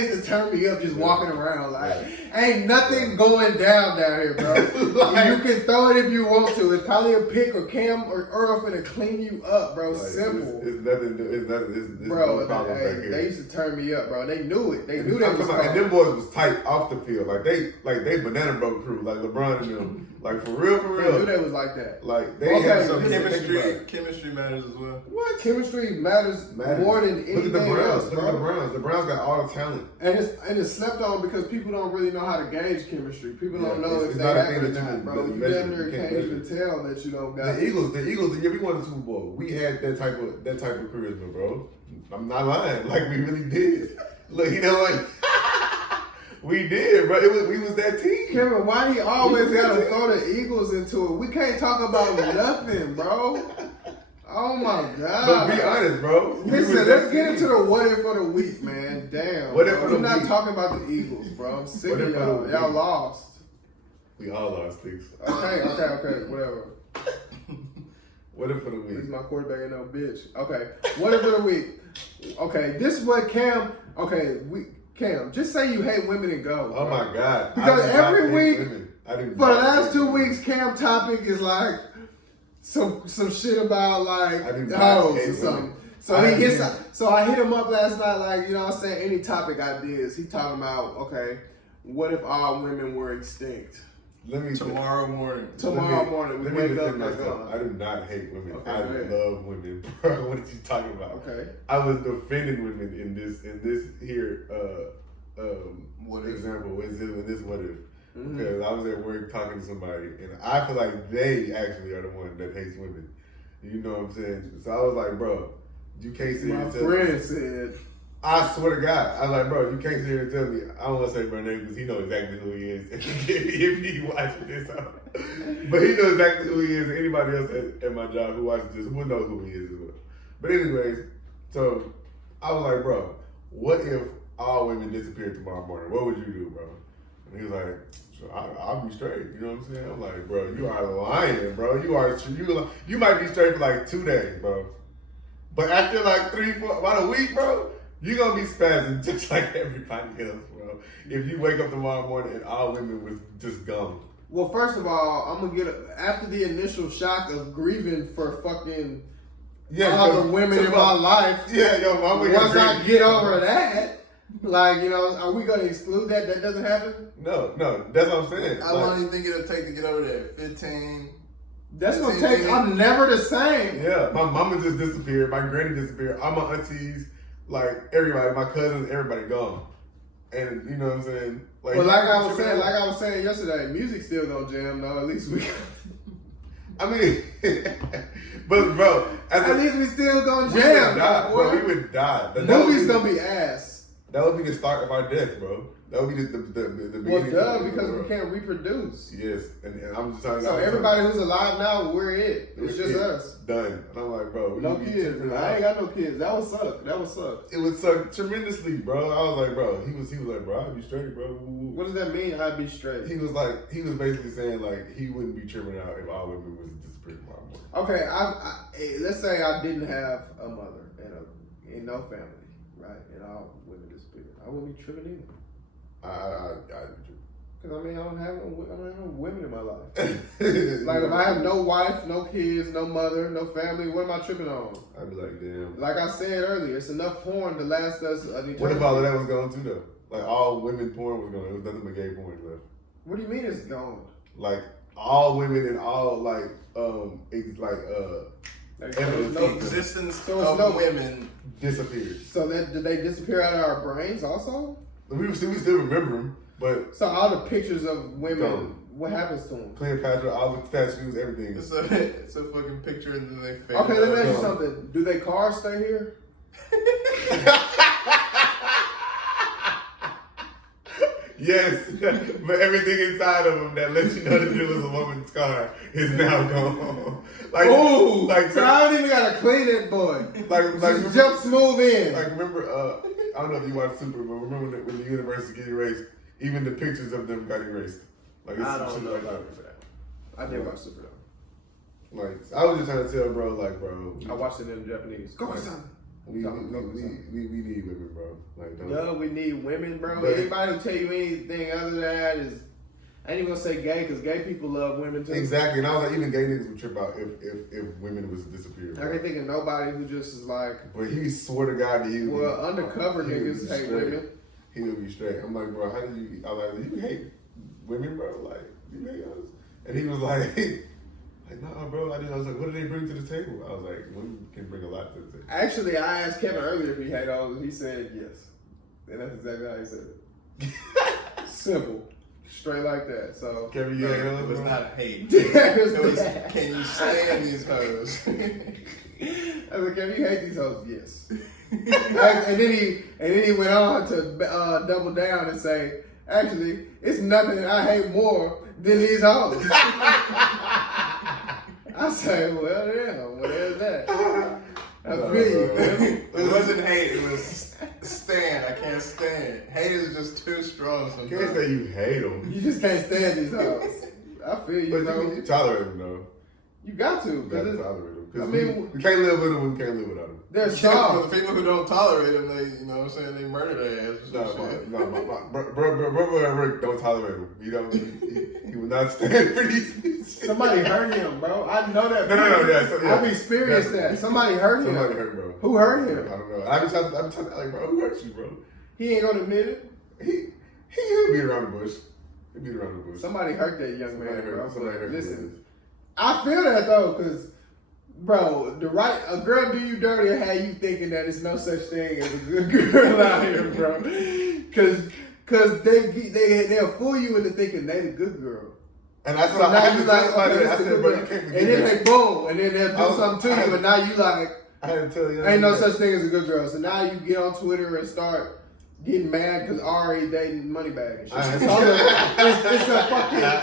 used to turn me up just walking around. Like, ain't nothing going down here, bro. You can throw it if you want to. It's probably a pick or Cam or Earl finna clean you up, bro. Simple. It's nothing. Bro, they used to turn me up, bro. They knew it. They knew that was coming. And them boys was tight off the field. Like they banana boat crew, like LeBron and them. Like for real. They knew they was like that. Like they had some chemistry matters as well. What? Chemistry matters more than anything. Look at the Browns. Else, bro. The Browns got all the talent. And it's slept on because people don't really know how to gauge chemistry. People don't know if they have it or not, bro. You damn near can't even tell that you don't got the Eagles, yeah, we won the Super Bowl. We had that type of charisma, bro. I'm not lying. Like we really did. Look, you know what? We did, bro. We was that team. Kevin, why he always gotta throw the Eagles into it? We can't talk about nothing, bro. Oh my God. But be honest, bro. Listen, let's get into the what if for the week, man. Damn. We're not talking about the Eagles, bro. I'm sick of y'all. Y'all lost. We all lost, Stixx. Okay, whatever. What if for the week? At least my quarterback ain't no bitch. Okay, what if for the week? Okay, this is what Cam. Okay, Cam, just say you hate women and go. Oh my God. Because every week, for the last 2 weeks, Cam topic is like some shit about like hoes or something. So I hit him up last night, like, you know what I'm saying, any topic ideas. He talking about, okay, what if all women were extinct? Tomorrow morning, we wake up myself. I do not hate women. Okay, I love women, bro. What are you talking about? Okay. I was defending women in this here example. In this what if? Because I was at work talking to somebody, and I feel like they actually are the one that hates women. You know what I'm saying? So I was like, bro, you can't sit here and tell me. My friend said, I swear to God, I was like, bro, you can't sit here and tell me. I don't want to say my name because he knows exactly who he is. If he watching this, but he knows exactly who he is. Anybody else at my job who watches this will know who he is as well. But anyways, so I was like, bro, what if all women disappeared tomorrow morning? What would you do, bro? And he was like, I'll be straight. You know what I'm saying? I'm like, bro, you are lying, bro. You might be straight for like 2 days, bro. But after like 3-4, about a week, bro, you're going to be spazzing just like everybody else, bro. If you wake up tomorrow morning and all women was just gone. Well, first of all, I'm going to get, after the initial shock of grieving for fucking all the women in my life. Yeah, yo, once I get over that, like, you know, are we going to exclude that? That doesn't happen? No, that's what I'm saying. How long do you think it'll take to get over there? 15? That's going to take, I'm never the same. Yeah, my mama just disappeared. My granny disappeared. All my aunties, like everybody, my cousins, everybody gone. And you know what I'm saying? Like, well, like I was saying yesterday, music still gonna jam though. At least we. I mean, but bro, at least we still gonna jam. We would die. The movie's gonna be ass. That would be the start of our death, bro. That would be the beginning. Well, because we can't reproduce. Yes, and I'm just talking. So everybody who's alive now, we're it. It's just us. Done. And I'm like, bro, no kids. I ain't got no kids. That would suck. It would suck tremendously, bro. I was like, bro. He was like, bro, I'd be straight, bro. What does that mean? I'd be straight. He was basically saying like he wouldn't be tripping out if all women was disappeared tomorrow morning. Okay, let's say I didn't have a mother and no family, right? And all women disappeared. I wouldn't be tripping either. Because I don't have no women in my life. Like if I have no wife, no kids, no mother, no family, what am I tripping on? I'd be like, damn. Like I said earlier, it's enough porn to last us an eternity. What if all of that was gone too though? Like all women porn was gone. There was nothing but gay porn left. What do you mean it's gone? Like all women and all existence of women disappeared. So did they disappear out of our brains also? We still remember them, but so all the pictures of women, what happens to them? Cleopatra, all the tattoos, everything. It's a fucking picture, and then they fade. Okay, let me ask you something. Do they cars stay here? Yes, but everything inside of them that lets you know that it was a woman's car is now gone. Like, ooh, so I don't even gotta clean it, boy. Like jump smooth in. Like remember, I don't know if you watched Super, but remember when the universe get erased, even the pictures of them got erased. Like it's I don't know like that. I did watch Super though. Like I was just trying to tell bro, I watched it in Japanese. Go on, son. We need women, bro. Like, we need women, bro. But anybody who tell you anything other than that is, I ain't even gonna say gay, because gay people love women too. Exactly, and I was like, even gay niggas would trip out if women was disappeared. I can't think of nobody who just is like. But he swore to God that he would. Well, undercover niggas hate women. He would be straight. I'm like, bro, how do you? I was like, you hate women, bro? Like, you hate us? And he was like. Like, nah, bro. I was like, what do they bring to the table? I was like, women can bring a lot to the table. Actually, I asked Kevin earlier if he hated all of it. He said yes. And that's exactly how he said it. Simple. Straight like that. So Kevin, it was not hate. It was, can you stand these hoes? I was like, Kevin, you hate these hoes? Yes. and then he went on to double down and say, actually, it's nothing that I hate more than these hoes. I say, well, damn, what is that? I feel you, man. It wasn't hate, it was stand. I can't stand. Hate is just too strong sometimes. You can't say you hate them. You just can't stand these hoes. I feel you, but bro. you tolerate them, though. You got to. You got to tolerate them. I mean, we can't live with them. We can't live without them. They're For soft. the people who don't tolerate them, they, you know what I'm saying, they murder their ass. My brother at work don't tolerate him. He will not stand for these bitches. Somebody hurt him, bro. I know that. No, yeah. I've experienced that. Somebody hurt him. Somebody hurt, bro. Who hurt him? I don't know. I'm talking like, bro, who hurt you, bro? He ain't gonna admit it. He beat around the bush. He beat around the bush. Somebody hurt that young man, bro. Somebody hurt Listen, I feel that though, cause, bro, a girl do you dirty and have you thinking that it's no such thing as a good girl out here, bro. Cause they'll fool you into thinking they the good girl. And that's So what now I you like, okay, I said, bro, you can't forget and then that. they boom, and then they'll do something to you, but now you like, I had to tell you. ain't no such thing as a good girl. So now you get on Twitter and start getting mad because Ari dating Moneybagg and shit.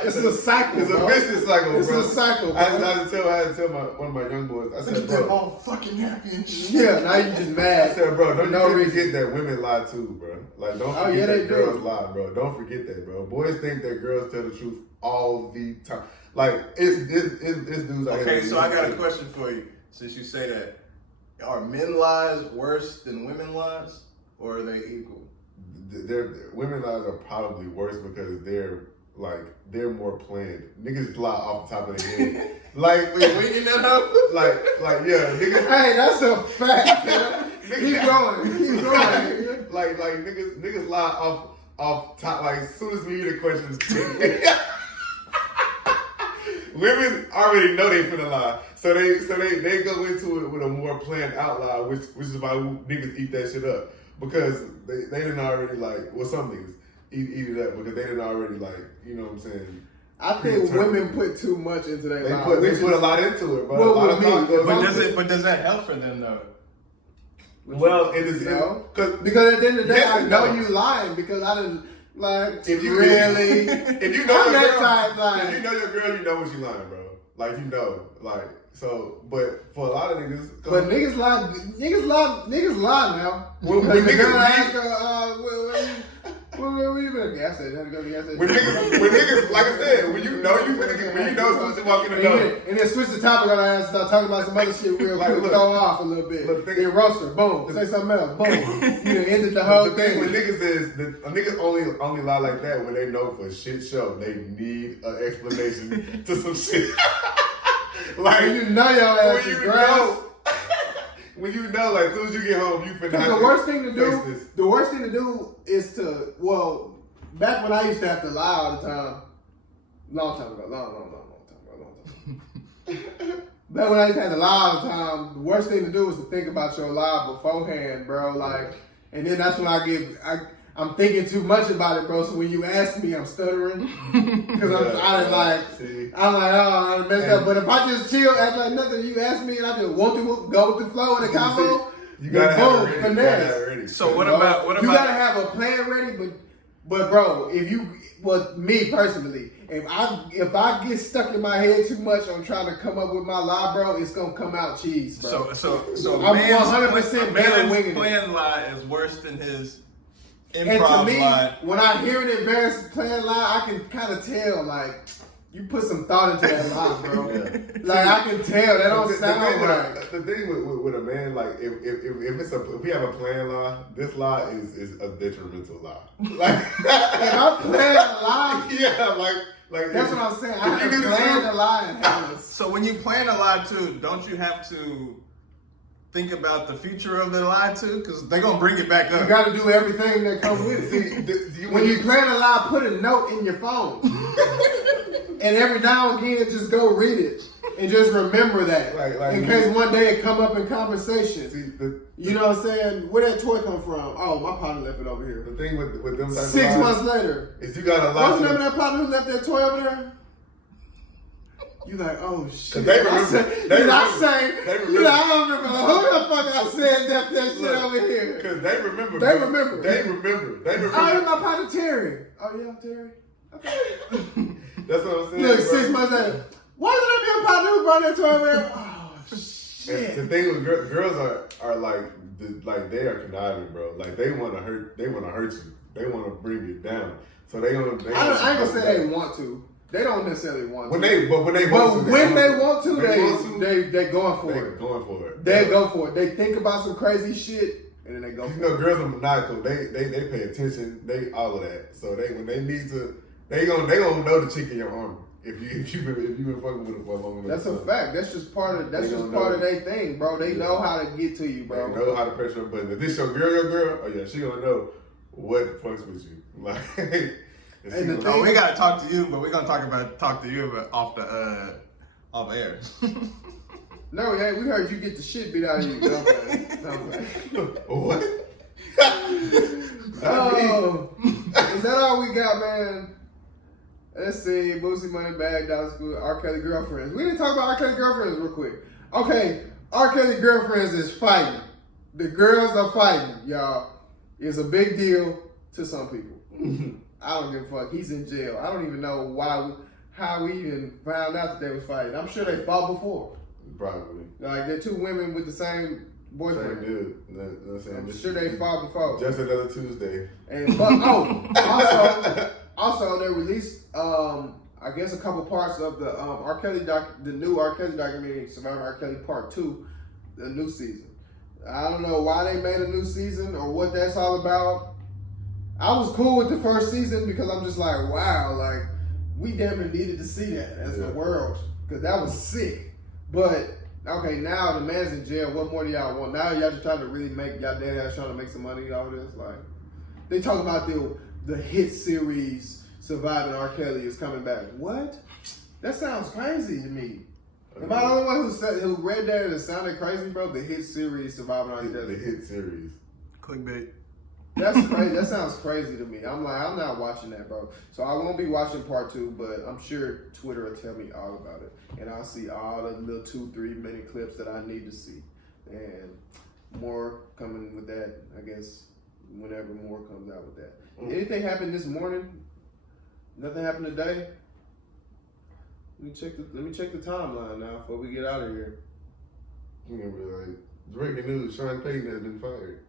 It's a cycle. It's bro. a vicious cycle, It's bro. a cycle, bro. I had to tell one of my young boys. I said, They're bro. all fucking happy and shit. Yeah, now you just mad. I said, bro, don't No you reason. forget that women lie too, bro. Like, don't Oh, forget yeah, they that girls do. lie, bro. Don't forget that, bro. Boys think that girls tell the truth all the time. Like, it's dudes out here. Okay, so I got a question for you. Since you say that, are men lies worse than women lies, or are they equal? Women lies are probably worse because they're more planned. Niggas lie off the top of their head. Like, Wait, in that up? like, yeah, niggas. Hey, that's a fact, man. Keep going. Like niggas lie off top. Like, as soon as we hear the questions, women already know they finna lie, so they go into it with a more planned out lie, which is why niggas eat that shit up because they didn't already some niggas eat it up because they didn't already you know what I'm saying. I think women put too much into their lives. They put a lot into it, but Well, a lot of with me, thought goes into it. But does that help for them though? Well, it is because at the end of the day, yes I and know no. you lying because I didn't If you really. if you know I'm your that girl, type, like- if you know your girl, you know when she lying, bro. Like you know, so. But for a lot of niggas, But niggas lie now. When Because the niggas girl leave- ask her, where you been? Gas station. Had to go to the gas station. when niggas, like I said, when you know you finna get, when you know someone's walking the door. And then switch the topic on her and start talking about some other shit real quick. Look, Throw off a little bit. look, think- Then roast her. Boom. Say something else. Boom. You done ended the whole The thing thing. with niggas is that a niggas only lie like that when they know for shit show they need an explanation to some shit. Like When you know your ass when is you grass. know, when you know, like as soon as you get home, you finna Because have the worst thing to face do, this. the worst thing to do is to, back when I used to have to lie all the time, long time ago. Back when I used to have to lie all the time, the worst thing to do is to think about your lie beforehand, bro. And then that's when I'm thinking too much about it, bro. So when you ask me, I'm stuttering because I'm like, oh, I messed up. But if I just chill, act like nothing, you ask me, and I just want to go with the flow in the combo. You gotta have it ready. finesse. You gotta have it ready. So what about You gotta have a plan ready, but bro, me personally, if I get stuck in my head too much on trying to come up with my lie, bro, it's gonna come out cheese, bro. So I'm man's 100% better winging it. plan lie is worse than his And to improv me, lie. when I hear an advanced plan lie, I can kind of tell, you put some thought into that lie, bro. I can tell that don't sound right. The thing with a man, if we have a plan lie, this lie is a detrimental lie. If I plan a lie, yeah, that's what I'm saying. I have to plan the lie and have it. So when you plan a lie too, don't you have to think about the future of the lie too? Because they're gonna bring it back up. You got to do everything that comes with it. When you plan a lie, put a note in your phone. And every now and again, just go read it. And just remember that. In case one day it come up in conversation. You know what I'm saying? Where that toy come from? Oh, my partner left it over here. The thing with them type of 6 lies months later. is you got a lot. What's the name of that partner who left that toy over there? You like, oh shit. They remember. You like, I don't remember who the fuck I said left that shit over here. Because they remember. They remember. They remember. Oh, you my partner Terry. Oh yeah, Terry. Okay. That's what I'm saying. Look, bro. 6 months later. Why did I be a partner who brought that toy over there? Oh shit. The thing with girls are they are conniving, bro. Like they want to hurt you. They want to bring you down. So they gonna. I ain't gonna say they want to. They don't necessarily want to. When they want to, they going for it. Going for it. They go for it. They think about some crazy shit and then they go for it. Girls are maniacal. They pay attention. They all of that. So when they need to, they gonna know the chick in your armor. If you've been fucking with it for a long time. That's a fact. That's just part of their thing, bro. They know how to get to you, bro. They know how to press your button. If this your girl, oh yeah, she gonna know what fucks with you. Like, we gotta talk to you, but we're gonna talk to you off air. No, yeah, we heard you get the shit beat out of you. No, what? Oh, is that all we got, man? Let's see. Boosie, Moneybagg, Dallas School, R. Kelly girlfriends. We didn't talk about R. Kelly girlfriends real quick. Okay, R. Kelly girlfriends is fighting. The girls are fighting, y'all. It's a big deal to some people. I don't give a fuck. He's in jail. I don't even know how we even found out that they was fighting. I'm sure they fought before. Probably. Like, they're two women with the same boyfriend. Same dude. I'm sure they fought before. Just another Tuesday. And also they released I guess a couple parts of the R. Kelly the new R. Kelly documentary, Surviving R. Kelly Part 2, the new season. I don't know why they made a new season or what that's all about. I was cool with the first season because I'm just like, wow, like we damn near needed to see that as the world because that was sick. But okay, now the man's in jail. What more do y'all want? Now y'all just trying to really make y'all dead ass trying to make some money out of this. Like they talk about the hit series Surviving R. Kelly is coming back. What? That sounds crazy to me. Am I the only one who read that and it sounded crazy, bro? The hit series Surviving R. Kelly. The hit series. Clickbait. That's crazy. That sounds crazy to me. I'm like, I'm not watching that, bro. So I won't be watching Part 2, but I'm sure Twitter will tell me all about it. And I'll see all the little 2-3 minute clips that I need to see. And more coming with that, I guess, whenever more comes out with that. Anything happened this morning? Nothing happened today? Let me check the timeline now before we get out of here. Breaking news, Sean Payton has been fired.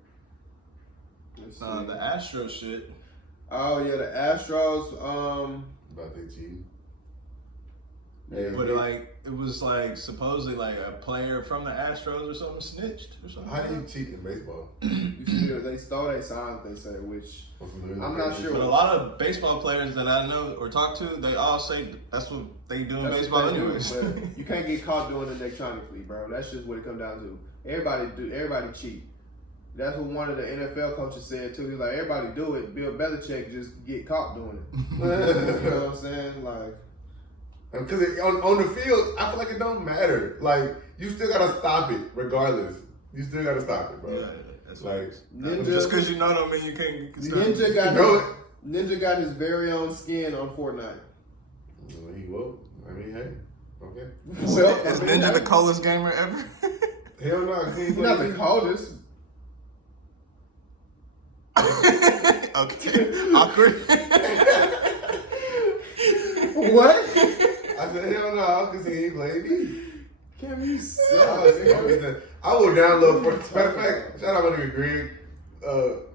The Astros shit. Oh yeah, the Astros. About they cheating. But it was supposedly a player from the Astros or something snitched or something. How do you cheat in baseball? They stole their signs, they say, which I'm not sure. But a lot of baseball players that I know or talk to, they all say that's what they do in baseball anyways. But you can't get caught doing it electronically, bro. That's just what it comes down to. Everybody cheat. That's what one of the NFL coaches said too. He's like, everybody do it. Bill Belichick just get caught doing it. You know what I'm saying? Like, because on the field, I feel like it don't matter. Like, you still gotta stop it regardless. You still gotta stop it, bro. Yeah, that's like Ninja, just because you know don't mean you can't stop Ninja got his very own skin on Fortnite. Well, I mean, hey, okay. Well, is Ninja the coldest gamer ever? Hell no, he's not the coldest. Okay, awkward. What? I said, hell no, because he ain't played me. Can't you suck? I will download for. Matter of fact, shout out my nigga Greg.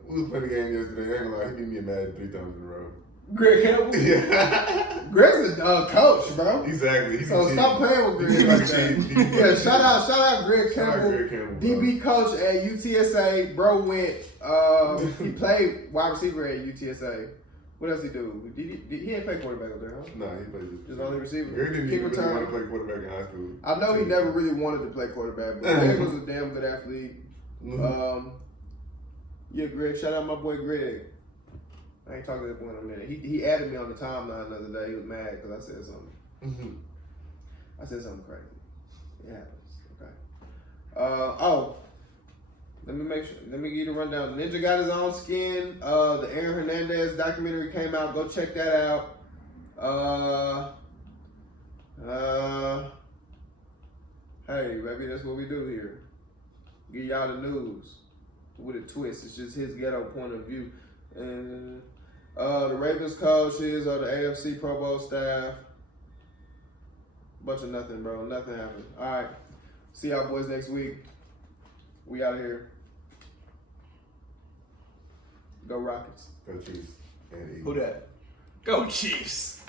We was playing the game yesterday. I ain't gonna lie, he beat me mad 3 times in a row. Greg Campbell? Yeah. Greg's a coach, bro. Exactly. So stop playing with Greg like that. Yeah, shout out Greg Campbell. DB coach at UTSA. Bro went, he played wide receiver at UTSA. What else he do? He didn't play quarterback up there, huh? No, he played just only receiver. Greg didn't even really want to play quarterback in high school. I know he never really wanted to play quarterback, but Greg was a damn good athlete. Mm-hmm. Yeah, Greg. Shout out my boy Greg. I ain't talking to that boy in a minute. He added me on the timeline the other day. He was mad because I said something. Mm-hmm. I said something crazy. It happens. Okay. Let me give you the rundown. Ninja got his own skin. The Aaron Hernandez documentary came out. Go check that out. Hey, baby, that's what we do here. Give y'all the news with a twist. It's just his ghetto point of view. And the Ravens coaches or the AFC Pro Bowl staff. Bunch of nothing, bro. Nothing happened. All right. See y'all boys next week. We out of here. Go Rockets. Go Chiefs. Who that? Go Chiefs.